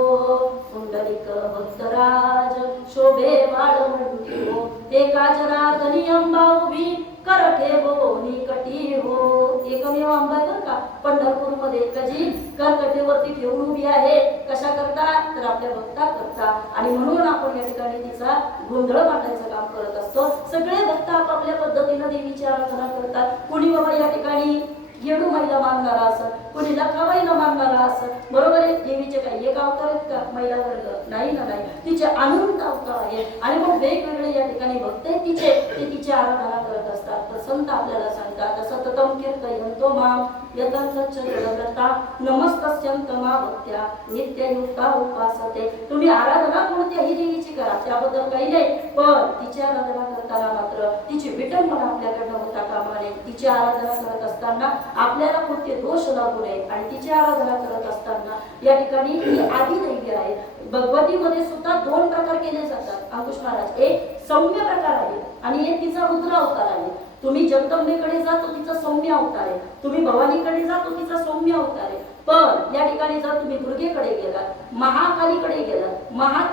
पुंडलिक भक्तराज शोभे वाळवंटी हो. एका जनार्दनी अंबा उभी कर ठेवो निकटी हो. एकमेव अंबा आहे बरं का पंढरपूर मध्ये कधी करकटेवरती ठेवून उभी आहे. कशा करता तर आपल्या भक्ता करता. आणि म्हणून आपण या ठिकाणी तिचा गोंधळ मांडायचं काम करत असतो. सगळे भक्त आपापल्या पद्धतीनं देवीची आराधना करतात. कुणी बाबा या ठिकाणी येडू महिला मानणारा असं, कुणी लखाबाईला मानणारा असं. बरोबर आहे. देवीचे काही एक अवतार आहेत का महिला वर्ग? नाही ना, नाही. तिचे अनंत अवतार आहेत आणि मग वेगवेगळे या ठिकाणी भक्त आहेत तिचे, ते तिची आराधना करत असतात. तर संत आपल्याला सांगतात सततम कीर्तयन्तो मां यतंतच्च जगता नमस्तस्यन्तमा भक्त्या नित्ययुक्ता उपासते. तुम्ही आराधना कोणत्याही देवीची करा, त्याबद्दल काही नाही, पण तिची आराधना करताना मात्र तिची विटंबना आपल्याकडनं होता कामा नये. तिची आराधना करत असताना आपल्याला कोणते दोष लागू नये. आणि तिची आराधना करत असताना या ठिकाणी ही आदिदैवी आहे. भगवतीमध्ये सुद्धा दोन प्रकार केले जातात अंकुश महाराज. एक सौम्य प्रकार आहे आणि एक तिचा रुद्र अवतार आहे. तुम्ही जगदंबेकडे जा तो तिचा सौम्य अवतार आहे. तुम्ही भवानीकडे जा तो तिचा सौम्य अवतार आहे. पण या ठिकाणी जर तुम्ही दुर्गेकडे गेलात, महाकालीकडे गेलात,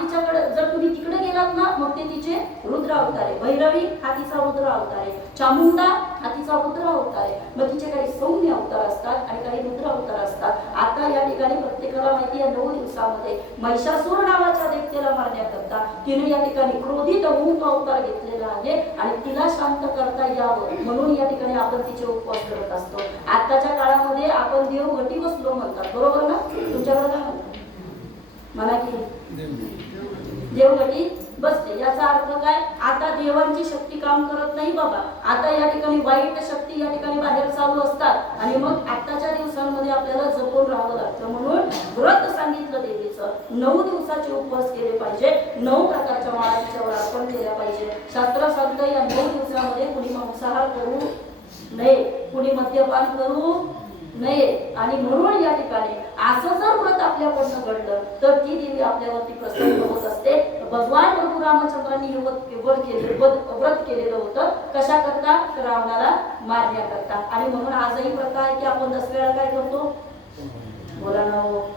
तिच्याकडे जर तुम्ही तिकडे गेलात ना मग ते तिचे रुद्र अवतार आहे. भैरवी हा तिचा रुद्र अवतार आहे. चामुंडा हा तिचा रुद्र अवतार आहे. मग तिचे काही सौम्य अवतार असतात आणि काही रुद्र अवतार असतात. आता या ठिकाणी प्रत्येकाला माहिती आहे 9 दिवसामध्ये महिषासूर नावाच्या दैत्याला मारण्याकरता तिने या ठिकाणी क्रोधित होऊन तो अवतार घेतलेला आहे आणि तिला शांत करता यावं म्हणून या ठिकाणी आपण तिचे उपवास करत असतो. आताच्या काळामध्ये आपण देवघटी बसलो म्हणतात, बरोबर ना? तुमच्याकडे काय म्हणतात? म्हणा की देवघटी बसते. याचा अर्थ काय? आता देवांची शक्ती काम करत नाही बाबा. आता या ठिकाणी वाईट शक्ती या ठिकाणी बाहेर चालू असतात आणि मग आताच्या दिवसांमध्ये आपल्याला जपून राहावं लागतं. म्हणून व्रत सांगितलं देवीचं. 9 दिवसाचे उपवास केले पाहिजे. 9 प्रकारच्या माळा तिच्यावर अर्पण केल्या पाहिजे. शास्त्र सांगतं या 9 दिवसामध्ये कुणी मांसाहार करू नये, कुणी मद्यपान करू नये. आणि म्हणून या ठिकाणी असं जर व्रत आपल्याकडनं घडलं तर ती देवी आपल्यावरती प्रसन्न होत असते. भगवान प्रभू रामचंद्रांनी हे व्रत केलेलं होतं. कशा करता? रावणाला मारण्याकरता. आणि म्हणून आजही प्रथा आहे की आपण दसऱ्याला काय करतो? बोला ना हो.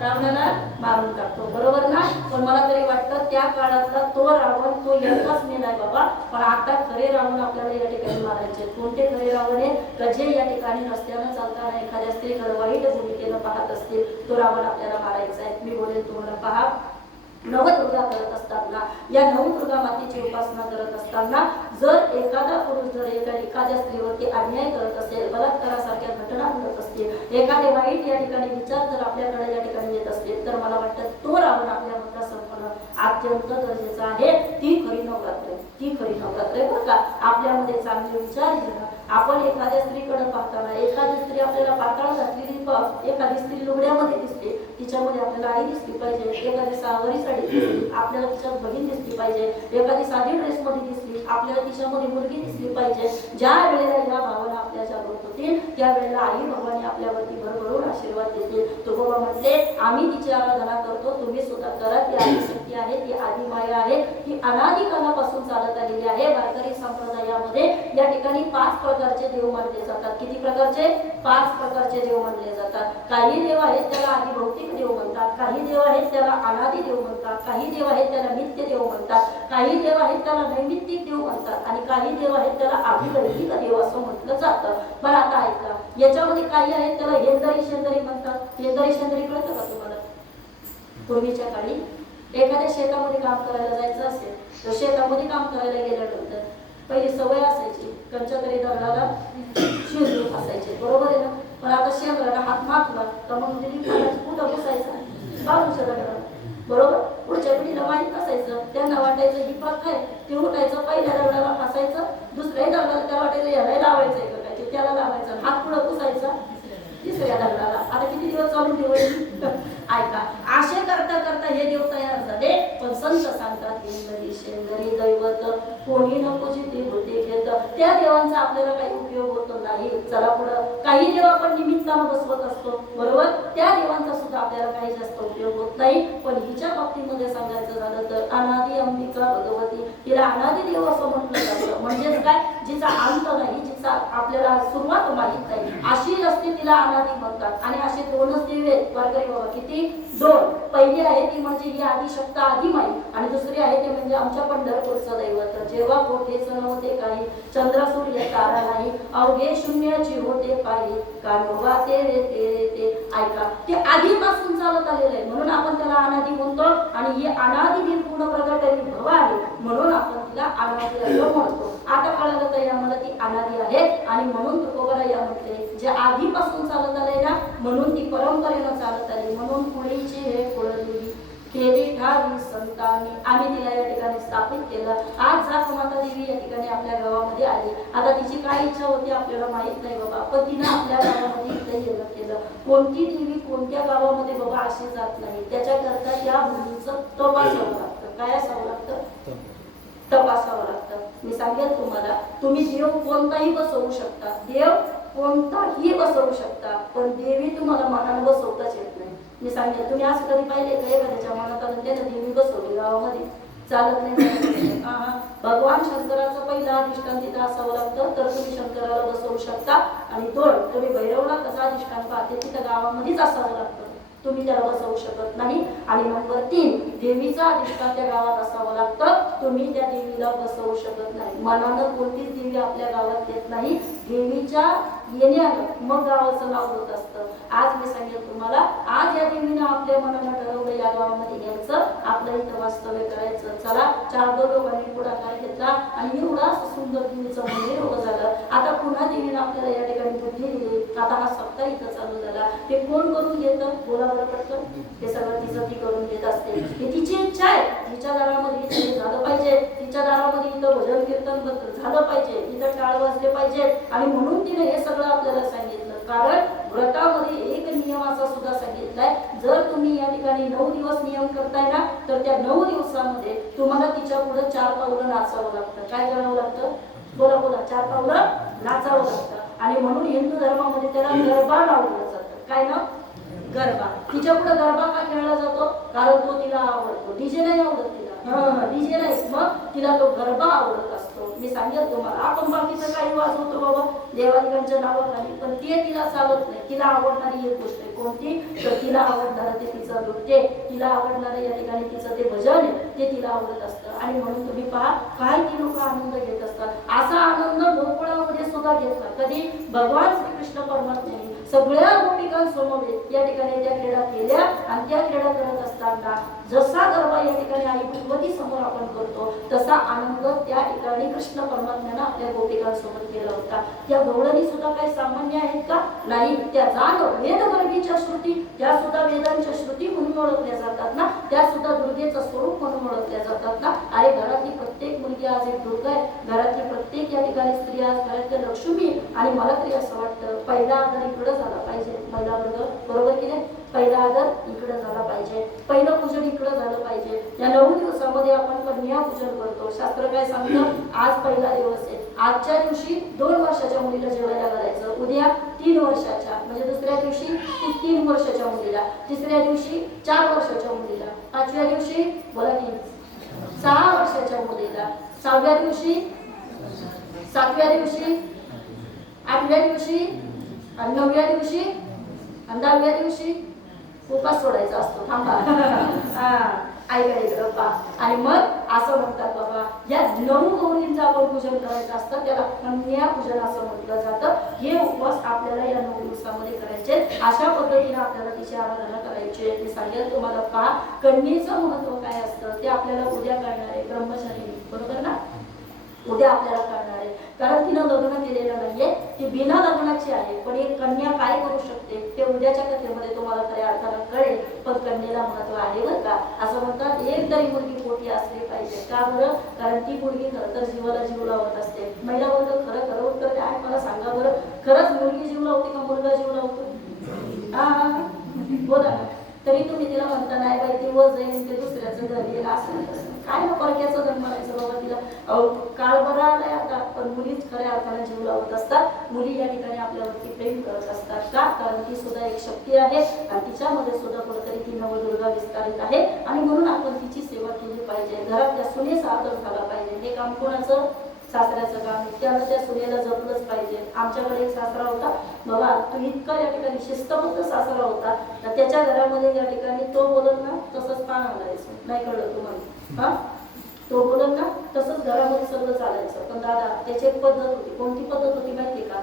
रावणाला मारून टाकतो, बरोबर ना? पण मला तरी वाटतं त्या काळातला तो रावण तो एकच मेलाय बाबा. पण आता खरे रावण आपल्याला या ठिकाणी मारायचे. कोणते खरे रावण आहे? जे या ठिकाणी रस्त्यानं चालताना एखाद्या स्त्रीकडे वाईट भूमिकेनं पाहत असतील तो रावण आपल्याला मारायचा आहे. मी बोलेल तुम्हाला, पहा, नवदुर्गा करत असताना, या नवदुर्गा मातेची उपासना करत असताना जर एखादा पुरुष जर एखाद्या स्त्रीवरती अन्याय करत असेल, बलात्कारासारख्या घटना घडत असतील, एखादे वाईट या ठिकाणी विचार जर आपल्याकडे या ठिकाणी येत असतील तर मला वाटतं तो रावण आपल्या मनात संपणं अत्यंत गरजेचं आहे. ती खरी नवरात्र, ती खरी नवरात्र बरं का. आपल्यामध्ये चांगले विचार येणं. आपण एखाद्या स्त्रीकडे पाहताना एखादी स्त्री आपल्याला पाताळ घातलेली, एखादी स्त्री लुगड्यामध्ये दिसते, तिच्यामध्ये आपल्याला आई दिसली पाहिजे. एखादी सहावारी साडी दिसली, आपल्याला तिच्यात बहीण दिसली पाहिजे. एखादी साधी ड्रेस मध्ये दिसली, आपल्याला तिच्यामध्ये मुलगी दिसली पाहिजे. ज्या वेळेला या भावना आपल्या जागृत होतील त्यावेळेला आई भवानी आपल्यावरती भरभरून आशीर्वाद देतील. तो बाबा म्हटले आम्ही तिची आराधना करतो, तुम्ही सुद्धा करा. ती आदिशक्ती आहे, ती आदिमाया आहे, ती अनादी कालापासून चालत आलेली आहे. वारकरी संप्रदायामध्ये या ठिकाणी 5 प्रकारचे देव मानले जातात. किती प्रकारचे? 5 प्रकारचे देव मानले जातात. काही देव आहेत त्याला आदी भौतिक देव म्हणतात, काही देव आहेत त्याला अनादी देव म्हणतात, काही देव आहेत त्याला नित्य देव म्हणतात, काही देव आहेत त्याला नैमित्तिक देव म्हणतात आणि काही देव आहेत त्याला अभिदैविक देव असं म्हटलं जातं. पण आता ऐका, याच्यामध्ये काही आहेत त्याला हेंदरी शेंदरी म्हणतात. हेंदरी शेंदरी कळतं का तुम्हाला? पूर्वीच्या काळी एखाद्या शेतामध्ये काम करायला जायचं असेल तर शेतामध्ये काम करायला गेल्यानंतर पहिली सवय असायची कंच्या तरी दगडाला शिंदून असायचे, बरोबर आहे ना? पण आता शेंदराला हात मारला तर मग कुठं बसायचा? बाजूच्या दगडाला, बरोबर? पुढच्या पिढीला माहीत नसायचं. त्यांना वाटायचं ही प्रथा आहे. ते उठायचं, पहिल्या दगडाला फासायचं, दुसऱ्या दगडाला त्याला वाटायचं याला लावायचंय का काय, त्याला लावायचं, हात पुढं पुसायचा तिसऱ्या दगडाला. आता किती दिवस चालून ठेवायचे? ऐका, असे करता करता हे देव तयार झाले. पण संत सांगतात हेंदरी शेंदरी दैवत कोणी नको जिथे होते घेत. त्या देवांचा आपल्याला काही उपयोग होत नाही. चला पुढं, काही देव आपण निमित्तानं बसवत असतो बरोबर, त्या देवांचा सुद्धा आपल्याला काही जास्त उपयोग होत नाही. पण हिच्या बाबतीमध्ये सांगायचं झालं तर अनादी अंबिका भगवती, तिला अनादी देव असं म्हटलं जातं. म्हणजेच काय, जिचा अंत नाही, जिचा आपल्याला सुरुवात माहित नाही, अशी असते तिला अनादी म्हणतात. आणि असे दोनच देव आहेत वारकरी बाबा, किती, दोन. पहिली आहे ती म्हणजे ही आदिशक्त आदिमाई, आणि दुसरी आहे ते म्हणजे आमच्या पंढरपूरचं दैवत. जेव्हा कोठेच नव्हते काही, चंद्र सूर्य तारा नाही, अवघे शून्याची होते पायी, कानोबा ते रे ते ऐका. ते आधीपासून चालत आलेलं आहे, म्हणून आपण त्याला अनादी म्हणतो. आणि ही अनादी निर्गुण प्रगटली भवानी, म्हणून आपण तिला अनादी असं म्हणतो. आता कळलं तर आम्हाला ती अनादी आहे. आणि म्हणून तुकोबरा या म्हणते जे आधीपासून चालत आले ना, म्हणून ती परंपरेनं चालत आली. म्हणून पुढीची हे कुळदेवी केली ठावी संतांनी, आम्ही तिला या ठिकाणी स्थापित केलं. आज जाखमाता देवी या ठिकाणी आपल्या गावामध्ये आली. आता तिची काय इच्छा होती आपल्याला माहित नाही बाबा, पण तिनं आपल्या गावामध्ये इथे येणं केलं. कोणती देवी कोणत्या गावामध्ये बाबा अशी जात नाही, त्याच्याकरता त्या भूमीचं तपासावं लागतं. काय असावं लागतं, तपासावं लागतं. मी सांगेल तुम्हाला, तुम्ही देव कोणताही बसवू शकता, देव कोणताही बसवू शकता, पण देवी तुम्हाला मनानं बसवताच येत नाही. मी सांगेल, तुम्ही असं कधी पाहिले का एखाद्याच्या मनात आलं त्यानं देवी बसवली गावामध्ये, चालत नाही. भगवान शंकराचं पहिलं अधिष्ठान तिथं असावं लागतं, तर तुम्ही शंकराला बसवू शकता. आणि दोन, तुम्ही भैरवला कसा अधिष्ठान पाहते तिथं गावामध्येच असावं लागतं, तुम्ही त्याला बसवू शकत नाही. आणि नंबर 3, देवीचा अधिष्ठान त्या गावात असावं लागतं, तुम्ही त्या देवीला बसवू शकत नाही. मनानं कोणतीच देवी आपल्या गावात येत नाही, देवीच्या येण्यानं मग गावाचं नाव होत असतं. आज मी सांगेल तुम्हाला, आज या देवीनं आपल्या मनानं ठरवलं या गावामध्ये यायचं, आपलं इथं वास्तव्य करायचं. चला, 4 लोकांनी पुढाकार घेतला आणि एवढा सुंदर देवीचं मंदिर उभं झालं. आता पुन्हा देवीनं आपल्याला या ठिकाणी बुद्धी दिली. आता हा सप्ताह इथं चालू झाला. ते कोण करून घेतं, बोला बरं पटकन. हे सगळं तिचं ती करून घेत असते. ही तिची इच्छा आहे, तिच्या दारामध्ये इथं झालं पाहिजे, तिच्या दारामध्ये इथं भजन कीर्तन झालं पाहिजे, इथं टाळ वाजले पाहिजे. आणि म्हणून तिने हे सगळं आपल्याला सांगितलं. कारण व्रतामध्ये एक नियमाचा सुद्धा सांगितलाय, जर तुम्ही या ठिकाणी 9 दिवस नियम करताय ना, तर त्या 9 दिवसामध्ये तुम्हाला तिच्या पुढे 4 पावलं नाचावं लागतं. काय करावं लागतं, बोला बोला, 4 पावलं नाचावं लागतं. आणि म्हणून हिंदू धर्मामध्ये त्याला गरबा लावलं जातं. काय ना, गरबा. तिच्या पुढे गरबा का खेळला जातो, कारण तो तिला आवडतो. डीजे नाही आवडत तिला, डीजे नाही, मग तिला तो गरबा आवडत असतो. मी सांगेल तुम्हाला, आपण बाकीचं काही वाजवतो बाबा देवादिकांच्या नावाखाली, पण ते तिला चालत नाही. तिला आवडणारी एक गोष्ट आहे, कोणती, तर तिला आवडणारं ते तिचं नृत्य, तिला आवडणारं या ठिकाणी तिचं ते भजन आहे, ते तिला आवडत असतं. आणि म्हणून तुम्ही पहा, काय ती लोक आनंद घेत असतात. असा आनंद गोकुळामध्ये सुद्धा घेतला. कधी, भगवान श्रीकृष्ण परमात्म्याने सगळ्या गोपिकांसमवेत या ठिकाणी त्या क्रीडा केल्या. आणि त्या क्रीडा करत असताना जसा गरबा या ठिकाणी आई भगवती समोर आपण करतो, तसा आनंद त्या ठिकाणी कृष्ण परमात्म्यानं आपल्या गोपिकांसोबत केला होता. त्या गवळणी सुद्धा काही सामान्य आहेत का, नाही. त्या जाण वेदगर्भीच्या श्रुती, त्या सुद्धा वेदांच्या श्रुती म्हणून ओळखल्या जातात ना, त्या सुद्धा दुर्गेचं स्वरूप म्हणून ओळखल्या जातात ना. अरे, घरातली प्रत्येक मुलगी आज एक दुर्गा आहे, घरातली प्रत्येक या ठिकाणी स्त्री आज घरातल्या लक्ष्मी. आणि मला तरी असं वाटतं, पहिला आदर इकडं झाला पाहिजे महिला वर्ग, बरोबर की नाही, पहिला आदर इकडं झाला पाहिजे, पहिलं पूजन इकडं झालं पाहिजे. या 9 दिवसामध्ये आपण कन्या पूजन करतो. शास्त्र काय सांगतं, आज पहिला दिवस आहे. आजच्या दिवशी 2 वर्षाच्या मुलीला जेवायला घालायचं, उद्या 3 वर्षाच्या, म्हणजे दुसऱ्या दिवशी 3 वर्षाच्या मुलीला, तिसऱ्या दिवशी 4 वर्षाच्या मुलीला, 5व्या दिवशी बोला की 6 वर्षाच्या मुलीला, 6व्या दिवशी, 7व्या दिवशी, 8व्या दिवशी, आणि 9व्या दिवशी, आणि 10व्या दिवशी उपास सोडायचा असतो. थांबा, ऐकायचं गप्पा. आणि मग असं म्हणतात बाबा, या 9 गौरींचं आपण पूजन करायचं असतं, त्याला कन्या पूजन असं म्हटलं जातं. हे उपवास आपल्याला या 9 दिवसामध्ये करायचे. अशा पद्धतीने आपल्याला तिची आराधना करायची. मी सांगेल तुम्हाला, पहा, कन्येचं महत्व काय असतं ते आपल्याला उद्या कळणार आहे. ब्रह्मचारी, बरोबर ना, उद्या आपल्याला कळणार आहे. कारण तिनं लग्न केलेलं नाहीये, ती बिना लग्नाची आहे. पण एक कन्या काय करू शकते ते उद्याच्या कथेमध्ये तुम्हाला खऱ्या अर्थानं कळेल. पण कन्येला महत्व आहे बरं का. असं म्हणतात, एक तरी मुलगी पोटी असली पाहिजे. का बरं, कारण ती मुलगी खरं तर जीवाला जीव लावत असते. महिला वर्ग खरं खरं उत्तर काय मला सांगा बरं, खरंच मुलगी जीव लावते का मुलगा जीव लावतो, बोला. तरी तुम्ही तिला म्हणता, नाही बाई ती वर जाईल ते दुसऱ्याचं घर येईल, असं काय ना परक्याचं जन्म म्हणायचं बाबा तिला. काळ बरा आलाय आता, पण मुलीच खऱ्या अर्थाने जीव लावत असतात. मुली या ठिकाणी आपल्यावरती प्रेम करत असतात का? कारण ती सुद्धा एक शक्ती आहे आणि तिच्यामध्ये सुद्धा कुठेतरी ती नवदुर्गा विस्तारित आहे आणि म्हणून आपण तिची सेवा केली पाहिजे. घरातल्या सुनेचा आदर झाला पाहिजे. हे काम कोणाचं? सासऱ्याचं काम आहे. त्यानं त्या सुनेला जपलंच पाहिजे. आमच्याकडे एक सासरा होता बाबा, तो इतका या ठिकाणी शिस्तबद्ध सासरा होता, तर त्याच्या घरामध्ये या ठिकाणी तो बोलत ना तसंच पान घालायचं. नाही कळलं तुम्हाला? हा, तो बोलत ना तसंच घरामध्ये सगळं चालायचं. पण दादा त्याची एक पद्धत होती. कोणती पद्धत होती माहिती का?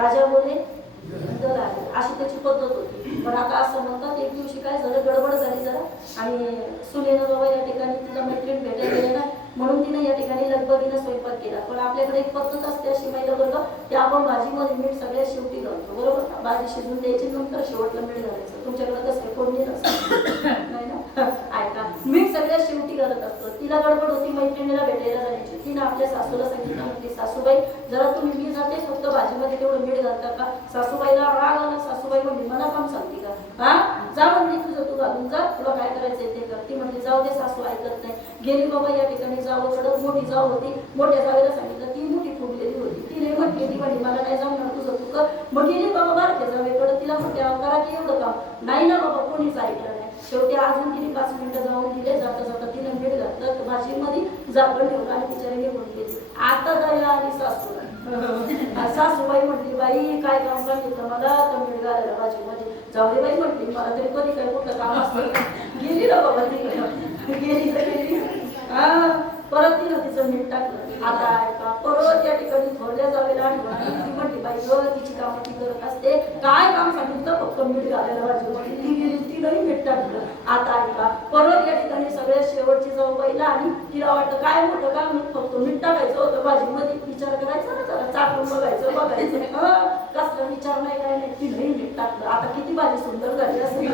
राजा बोले दर आहे, अशी त्याची पद्धत होती. पण आता असं म्हणतात एक दिवशी काय झालं, गडबड झाली जरा आणि सुनेनं बाबा या ठिकाणी तिला मैत्रीण भेटायला गेले ना, म्हणून तिने या ठिकाणी लगबगीनं स्वयंपाक केला. पण आपल्याकडे एक पद्धत असते अशी महिला वर्ग, की आपण भाजीमध्ये मीठ सगळ्यात शेवटी घालतो, बरोबर ना? भाजी शिजून द्यायची, नंतर शेवटला मीठ घालायचं. तुमच्याकडे कसं फोडणी नसतं नाही ना? ऐका, मीठ सगळ्यात शेवटी घालत असतो. तिला गडबड होती मैत्रिणीला भेटायला जायची. तिने आपल्या सासूला सांगितलं, म्हटली सासूबाई जरा तुम्ही, मी जाते फक्त भाजीमध्ये तेवढं मीठ घालता का? सासूबाईला राग आला. सासूबाई म्हणली मला काम सांगते का? हा, जा म्हणली तुझं तू घालून जा, तुला काय करायचंय ते कर. ती म्हणली जाऊ दे, सासू ऐकत नाही. गेली बाबा या ठिकाणी जावकडं, मोठी जाव होती. मोठ्या जावेला सांगितलं, ती मोठी फुगलेली होती. ती नाही म्हटली, ती म्हणली मला नाही जमणार, तुझं तू कर. मग गेली बाबा बारक्या जावेकडं. तिला म्हटले करा की एवढं काम. नाही ना बाबा, कोणीच ऐकलं नाही. शेवटी अजून तिने 5 मिनिटं जाऊन दिले. जाता जाता तिने मीठ घातलं भाजीमध्ये, झाकण ठेवलं आणि बिचारी निघून गेली. आता दया आली सासूला. सासूबाई म्हटली बाई काय काम सांगितलं मला, तर मीठ घालायला भाजीमध्ये. जाऊ दे बाई म्हटली, मला तरी कधी काय कुठलं काम असतं. गेली ना बाबा तिकडे, गेली तर गेली. हा, परत तिनं तिचं मीठ टाकलं. आता ऐका, परत या ठिकाणी थोरल्या जावेला आठवण. ती म्हटली बाई तिची कामं ती करत असते, काय काम सांगितलं फक्त मीठ घालायला भाजीमध्ये. ती गेली, तिनंही मीठ टाकलं. आता ऐका, परत या ठिकाणी सगळ्यात शेवटची जाऊ बाईला आणि तिला वाटतं काय मोठं काम, फक्त मीठ टाकायचं होतं भाजीमध्ये. विचार करायचा ना जरा, चाकून बघायचं कसला विचार नाही काय नाही. तिनंही मीठ टाकलं. आता किती भाजी सुंदर झाली असेल.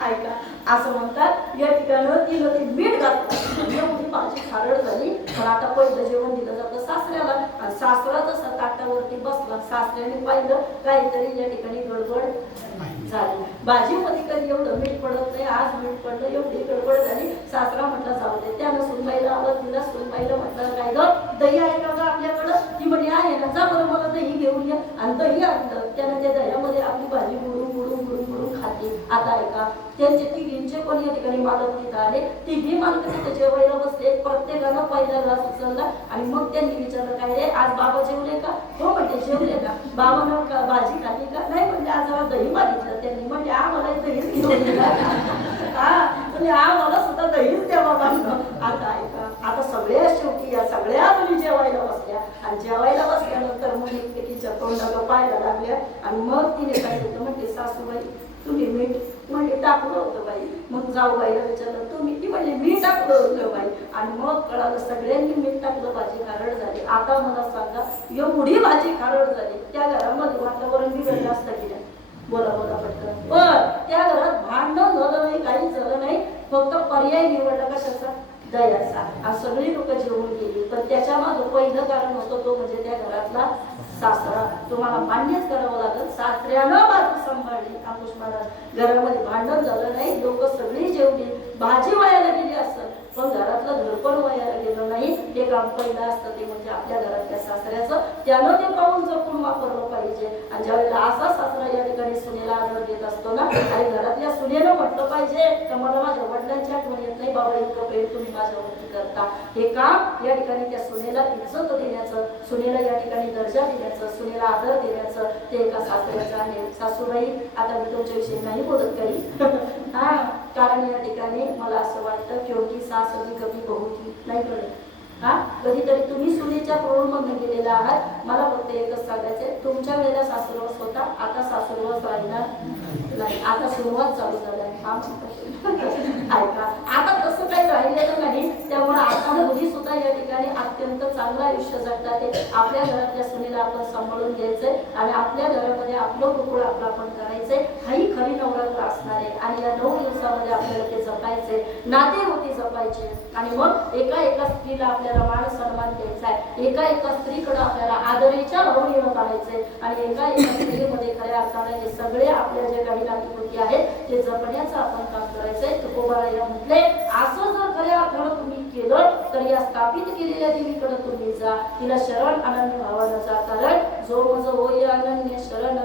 ऐका, असं म्हणतात या ठिकाणी तिनं ते मीठ घातलं, एवढी भाजी खारड झाली. पण आता पहिलं जेवण दिलं जातं सासऱ्याला आणि सासरा तसा ताटावरती बसला. सासऱ्याने पाहिलं काहीतरी या ठिकाणी गडबड झाली. भाजीमध्ये कधी एवढं मीठ पडत नाही, आज मीठ पडलं, एवढी गडबड झाली. सासरा म्हटलं जाऊ दे. त्यानं सुनबाईला आवाज दिला. सुनबाईला म्हटलं काय ग दही आहे का ग आपल्याकडं? ती म्हणे आहे ना, जा बरं मला दही घेऊन या. आणि दही आणलं. त्यानं त्या दह्यामध्ये आपली भाजी बुडून बुडून बुडून बुडून खाते. आता ऐका, त्यांचे तिघींचे पण या ठिकाणी मालक तिथं आले. तिघी मालक तिथे जेवायला बसले. प्रत्येकानं पहिला ग्लास उचलला आणि मग त्यांनी विचारलं काय रे आज बाबा जेवले का? हो म्हणते जेवले का. बाबानं भाजी खाली का? नाही म्हणते आज जरा दही मागितलं त्यांनी. म्हणजे आम्हाला दहीच घेऊन दिला. हा, म्हणजे आम्हाला सुद्धा दहीच द्या बाबा. आता ऐका, आता सगळ्या शेवटी या सगळ्या मुली जेवायला बसल्या आणि जेवायला बसल्यानंतर मग एकमेकीच्या तोंडाला पाहायला लागल्या आणि मग तिने सांगितलं, म्हणजे सासूबाई तुम्ही मीठ म्हणजे टाकलं होतं बाई. मग जाऊ बाईला विचारलं तुम्ही, ती म्हणजे मी टाकलं होतं बाई. आणि मग कळालं सगळ्यांनी मीठ टाकलं, भाजी खारड झाली. आता मला सांगा, एवढी भाजी खारड झाली, त्या घरामध्ये वातावरण बिघडलं असतं की नाही? बोला बोला पटकन. पण त्या घरात भांडण झालं नाही, काहीच झालं नाही. फक्त पर्याय निवडला कशाचा? दयाचा. आणि सगळी लोक जेवून गेली. पण त्याच्या मागे पहिलं कारण होतं तो म्हणजे त्या घरातला सासरा. तुम्हाला मान्यच करावं लागेल, सासऱ्यानं बाजू सांभाळली. आपुष महाराज घरामध्ये भांडण झालं नाही, लोक सगळी जेवली. भाजी वायाला गेली असं, पण घरातलं घर पण वायाला गेलं नाही. ते काम पहिलं असतं ते म्हणजे आपल्या घरातल्या सासऱ्याचं. त्यानं ते पाऊल जपून वापरलं पाहिजे. आणि ज्यावेळेला असा सासरा या ठिकाणी सुनेला आदर देत असतो ना, आणि घरातल्या सुनेनं म्हटलं पाहिजे का मला माझ्या वडिलांची आठवण येत नाही बाबा, इतकं प्रेम तुम्ही माझ्यावरती करता. हे काम या ठिकाणी त्या सुनेला इज्जत देण्याचं, सुनेला या ठिकाणी दर्जा देण्याचं, सुनेला आदर देण्याचं ते एका सासऱ्याचं आहे. सासूबाई आता मी तुमच्याविषयी नाही बोलत काही हा, कारण या ठिकाणी मला असं वाटतं क्योंकि सास अभी कभी बहू थी, नाही कळत. हा, कधीतरी तुम्ही सुनेच्या प्रौढमधून गेलेला आहात. मला फक्त एकच सांगायचंय, तुमच्या वेळेला सासूरवास होता, आता सासूरवास राहिला नाही, आता सुरुवात चालू झाली आहे. हा ऐका, आता तसं काही राहिलेलं नाही. त्यामुळे आता मुली सुद्धा या ठिकाणी अत्यंत चांगलं आयुष्य जगतात. आपल्या घरातल्या सुनेला आपण सांभाळून घ्यायचंय आणि आपल्या घरामध्ये आपलं कुकुळ आपलं आपण करायचंय. हाही खरी नवरात्र असणार आहे आणि या 9 दिवसामध्ये आपल्याला ते जपायचे, नाते होती जपायचे. आणि मग एका एका स्त्रीला आपल्याला मान सन्मान द्यायचा आहे. एका एका स्त्रीकडे आपल्याला आदरेच्या भावनेनं पाहायचंय आणि एका एका स्त्रीमध्ये खऱ्या अर्थाने हे सगळे आपल्या जे काही नाती आहेत ते जपण्याचं आपण काम करायचंय. तुकोबाराया म्हटले असं जर खऱ्या अर्थानं तुम्ही केलं तर या स्थापित केलेल्या देवीकडे तुम्ही जा, तिला शरण अनन्य भावानं जा. कारण जो मज होय अनन्य शरण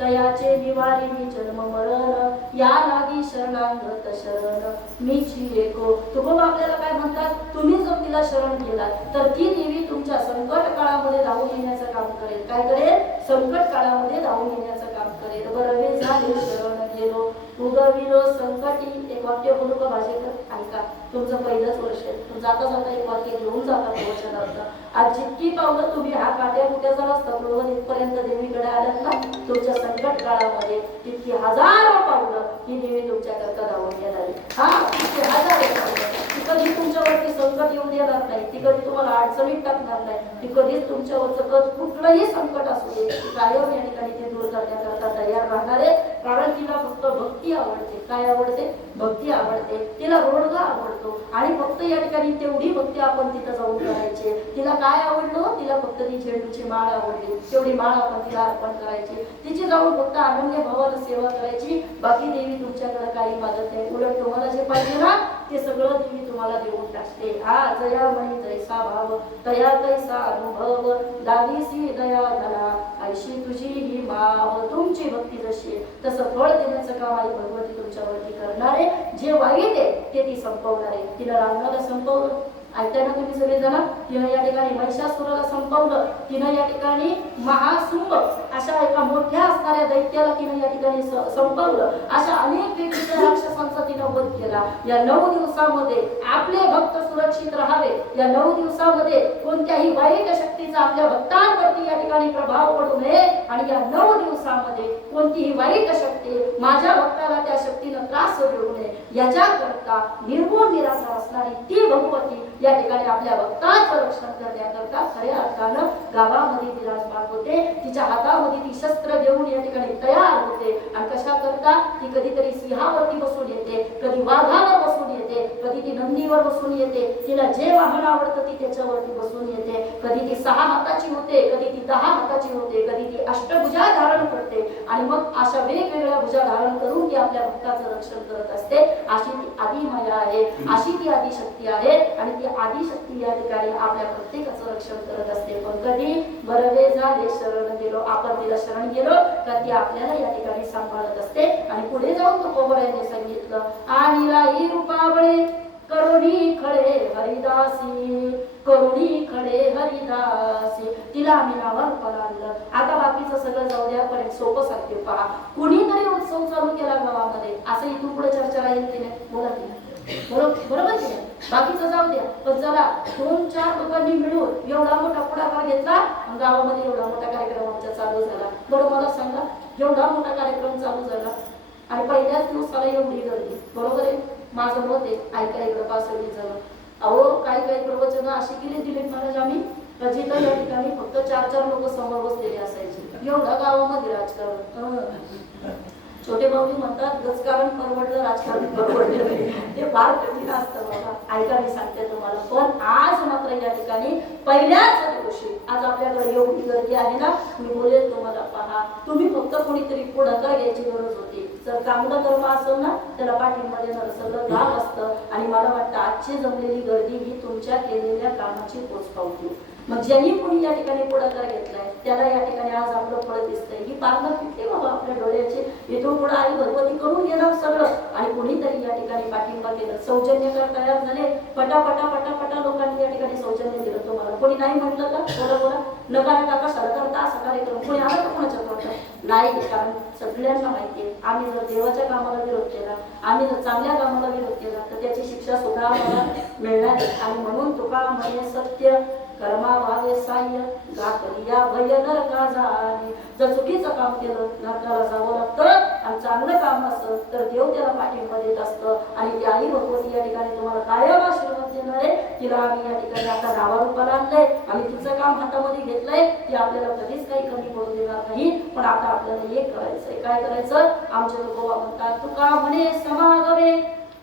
तयाचे निवारी मी जन्म मरण, या लागी शरणांगत शरण मीची एको. तुकोबा आपल्याला काय म्हणतात, तुम्ही जर तिला शरण गेलात तर ती देवी तुमच्या संकट काळामध्ये धावून येण्याचं काम करेल. काय करेल? संकट काळामध्ये धावून येण्याचं काम करेल. बरवे झाले शरण गेलो उगविलो संकटी. एक वाक्य बोलू का भाषेकर? ऐका, तुमचं पहिलंच वर्ष आहे. जाता जाता एक वाक्य घेऊन जाता वचनार्थ. आज जितकी पावलं तुम्ही हा काट्या कुट्याचा रस्ता सोडून इथपर्यंत देवीकडे आल्यात ना, तुमच्या संकट काळामध्ये तितकी हजारो पावलं ही देवी तुमच्याकरता धावून येणार. हा, तितकी हजारो पावलं. ती कधी तुमच्यावरती संकट येऊन देणार नाही, ती कधी तुम्हाला अडचणीत टाकणार नाही, ती कधीच तुमच्यावरचं कुठलंही संकट असू दे कायम या ठिकाणी ते दूर करण्याकरता तयार राहणार आहे. कारण तिला फक्त भक्ती आवडते. काय आवडते? भक्ती आवडते. तिला रोडगा आवडतो आणि फक्त या ठिकाणी तेवढी भक्ती आपण तिथं जाऊन करायची. तिला काय आवडलं? तिला फक्त ती झेंडूची माळ आवडली, तेवढी माळ आपण तिला अर्पण करायची. तिची जाऊन फक्त अनन्य भावानं सेवा करायची. बाकी देवी तुमच्याकडे काही मागत नाही. उलट तुम्हाला जे पाहिजे ना ते सगळं देवी तुम्हाला देऊन टाकते. हा, जयामणी जैसा भाव तया तैसा अनुभव, दावीसी दया धना ऐशी तुझी ही माव. तुमची भक्ती जशी तसं फळ देण्याचं काम आई भगवती तुमच्यावरती करणार आहे. जे वाईट आहे ते ती संपवणार आहे. तिला रावणाला संपवलं. ऐकताय ना तुम्ही सगळे जण? तिनं या ठिकाणी महिषासुराला संपवलं. तिनं या ठिकाणी महासुंभ अशा एका मोठ्या असणाऱ्या दैत्याला तिनं या ठिकाणी संपवलं. अशा अनेक वेगवेगळ्या राक्षसांचा तिनं वध केला. या 9 दिवसामध्ये आपले भक्त सुरक्षित राहावे, या 9 दिवसामध्ये कोणत्याही वाईट शक्तीचा आपल्या भक्तांवरती या ठिकाणी प्रभाव पडू नये आणि या 9 दिवसामध्ये कोणतीही वाईट शक्ती माझ्या भक्ताला त्या शक्तीनं त्रास देऊ नये याच्याकरता निर्गुण निराकार असणारी ती भगवती या ठिकाणी आपल्या भक्तांचं रक्षण करण्याकरता खऱ्या अर्थानं गावामध्ये विराजमान होते. तिच्या हातामध्ये ती शस्त्र घेऊन या ठिकाणी तयार होते. आणि कशा करता? ती कधीतरी सिंहावरती बसून येते, कधी वाघावर बसून येते, कधी ती नंदीवर बसून येते. तिला जे वाहन आवडतं ती त्याच्यावरती बसून येते. कधी ती 6 हाताची होते, कधी ती 10 हाताची होते, कधी ती अष्टभुजा धारण करते. आणि मग अशा वेगवेगळ्या भुजा धारण करून ती आपल्या भक्ताचं रक्षण करत असते. अशी ती आदिमाया आहे, अशी ती आदिशक्ती आहे. आणि ती आदिशक्ती या ठिकाणी आपल्या प्रत्येकाचं रक्षण करत असते. पण कधी? बरवे झाले शरण गेलो. आपण तिला शरण गेलो तर ती आपल्याला या ठिकाणी सांभाळत असते. आणि पुढे जाऊन तुकोबारायांनी सांगितलं, आणि राही रूपावळे करुणी खडे हरिदासी, करुणी खडे हरिदासी. तिला आम्ही नावारूपाला आणलं. आता बाकीचं सगळं जाऊ द्या, पण सोपं सांगते पहा. कुणीतरी उत्सव चालू केला गावामध्ये, असं इथून पुढे चर्चा राहील की नाही? बोला की बरोबर की नाही? बाकीचं जाऊ द्या, पण चला 2-4 लोकांनी मिळून एवढा मोठा पुढाकार घेतला आणि गावामध्ये एवढा मोठा कार्यक्रम आमचा चालू झाला. बरोबर, मला सांगा, एवढा मोठा कार्यक्रम चालू झाला आणि पहिल्याच दिवसाला एवढी गर्दी. बरोबर आहे? माझं मत आहे, ऐका इकडं पासळी जण. अहो, काही प्रवचनं अशी केली दिलीप महाराज आम्ही, जिथं या ठिकाणी फक्त 4-4 लोक समोर बसलेले असायचे. एवढा गावामध्ये राजकारण. छोटे भाऊजी म्हणतात गजकारण परवडलं, राजकारण परवडलं. ते फार कठीण असतं बाबा. ऐका, मी सांगते तुम्हाला. पण आज मात्र या ठिकाणी पहिल्याच दिवशी आज आपल्याकडे एवढी गर्दी आहे ना, मी बोलेल तुम्हाला, पहा, तुम्ही फक्त कोणीतरी पुढाकार घ्यायची गरज होती. जर चांगलं कर्म असेल ना त्याला पाठिंबा देणार सगळं गाव असतं. आणि मला वाटतं आजची जमलेली गर्दी ही तुमच्या केलेल्या कामाची पोचपावती. मग ज्यांनी कोणी या ठिकाणी पुढाकार घेतलाय त्याला या ठिकाणी आज आपलं फळ दिसतंय. ही पारणं किती बाबा आपल्या डोळ्याची. इथून पुढे आई भगवती करून घेणार सगळं. आणि कोणीतरी या ठिकाणी पाठिंबा केलं, सौजन्यकार तयार झाले. पटापटा लोकांनी या ठिकाणी सौजन्य दिलं. तुम्हाला कोणी नाही म्हटलं का? बोला नका नका, कशाला करता असा कार्यक्रम? कोणी आला का कोणाच्या तोंडात? नाही. कारण सगळ्यांना माहिती आहे, आम्ही जर देवाच्या कामाला विरोध केला, आम्ही जर चांगल्या कामाला विरोध केला तर त्याची शिक्षा सुद्धा आम्हाला मिळणार आहे. आणि म्हणून तुका म्हणे सत्य कर्मा भावे साह्य घातलिया भय नरका जाणे. जर चुकीचं काम केलं नरकाला जावं लागतं, आणि चांगलं काम असतं तर देव त्याला पाठिंबा देत असतं. आणि ती आई भगवती या ठिकाणी तुम्हाला कायम आशीर्वाद देणार आहे. तिला आम्ही या ठिकाणी आता नावारूपाला आणलंय, आम्ही तिचं काम हातामध्ये घेतलंय. ती आपल्याला कधीच काही कमी पडू देणार नाही. पण आता आपल्याला एक करायचंय. काय करायचं? आमचे तुकोबा म्हणतात, तुका म्हणे समागमे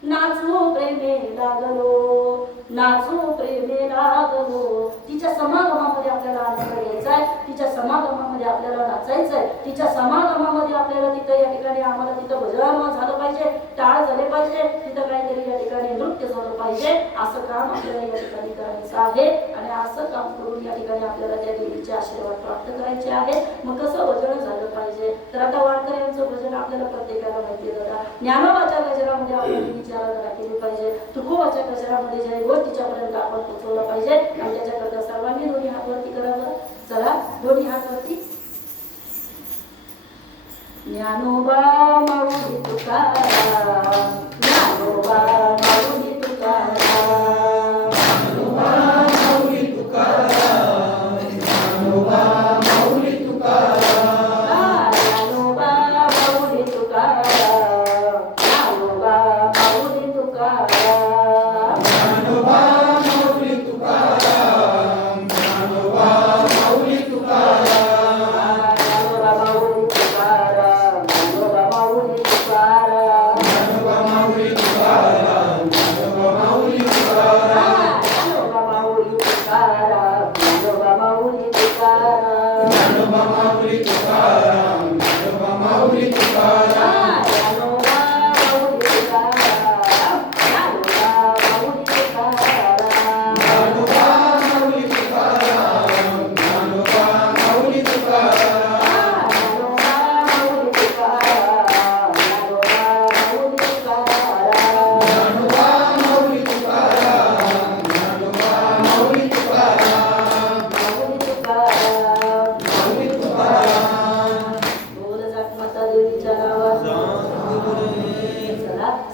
नाचू प्रेमे लागलो, नाचू प्रेमे लागलो. तिच्या समागमामध्ये आपल्याला आनंद घ्यायचा आहे. तिच्या समागमामध्ये आपल्याला नाचायचं आहे, तिच्या समागमामध्ये आपल्याला तिथं या ठिकाणी आम्हाला तिथं भजन झालं पाहिजे, टाळ झाले पाहिजे, तिथं काहीतरी या ठिकाणी नृत्य झालं पाहिजे, असं काम आपल्याला या ठिकाणी करायचं आहे. आणि असं काम करून या ठिकाणी आपल्याला त्या देवीचे आशीर्वाद प्राप्त करायचे आहे. मग कसं भजन झालं पाहिजे, तर आता वारकरी यांचं भजन आपल्याला प्रत्येकाला माहिती आहे दादा. ज्ञानोबाच्या गजरामध्ये आपण देवीची आराधना केली पाहिजे, तुकोबाच्या गजरामध्ये जय गोष्ट तिच्यापर्यंत आपण पोहोचवलं पाहिजे. आणि त्याच्याकरता सर्वांनी दोन्ही हात वरती करावं. चला दोन्ही हात वरती. ज्ञानोबा माऊली तुकाराम, ज्ञानोबा माऊली तुकाराम, ज्ञानोबा माऊली तुकाराम, ज्ञानोबा माऊली तुकाराम, ज्ञानोबा माऊली तुकाराम, ज्ञानोबा माऊली तुकाराम, ज्ञानोबा माऊली तुकाराम, ज्ञानोबा माऊली तुकाराम.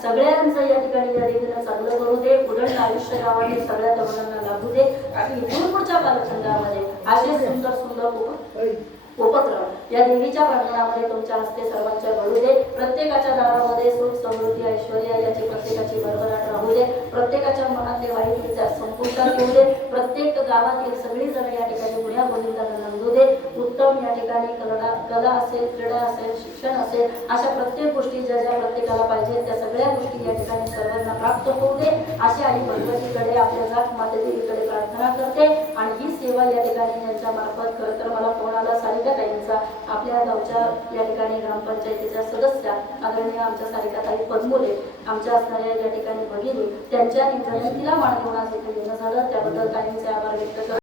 सगळ्यांचं या ठिकाणी या देवीला चांगलं करू दे, उदंड आयुष्य गावाने सगळ्या तरुणांना लाभू दे. आणि इथून पुढच्या कालखंडामध्ये असे सुंदर सुंदर उपक्रम या देवीच्या प्रांगणामध्ये तुमच्या हस्ते सर्वांच्या घडू दे. प्रत्येकाच्या दारामध्ये सुख समृद्धी ऐश्वर्य याची प्रत्येकाची भरभराट राहू दे. प्रत्येकाच्या मनातले वाईट विचार संपुष्टात येऊ दे. प्रत्येक गावातील सगळी जण या ठिकाणी गुण्या गोविंदाला नंदू दे. उत्तम या ठिकाणी कला असेल, क्रीडा असेल, शिक्षण असेल, अशा प्रत्येक गोष्टी ज्या ज्या प्रत्येकाला पाहिजे त्या सगळ्या गोष्टी या ठिकाणी सर्वांना प्राप्त होऊ दे. अशी आणि भगवतीकडे आपल्या जात माते देवीकडे प्रार्थना करते. आणि ही सेवा या ठिकाणी यांच्या मार्फत खरं तर मला फोन आला सारिका ताईंचा, आपल्या गावच्या या ठिकाणी ग्रामपंचायतीच्या सदस्या आदरणीय आमच्या सारिकाताई पद्मोले, आमच्या असणाऱ्या या ठिकाणी भगिनी, त्यांच्या विनंतीला मान देऊन आज इथे येणं झालं, त्याबद्दल ताईंचे आभार व्यक्त करतो.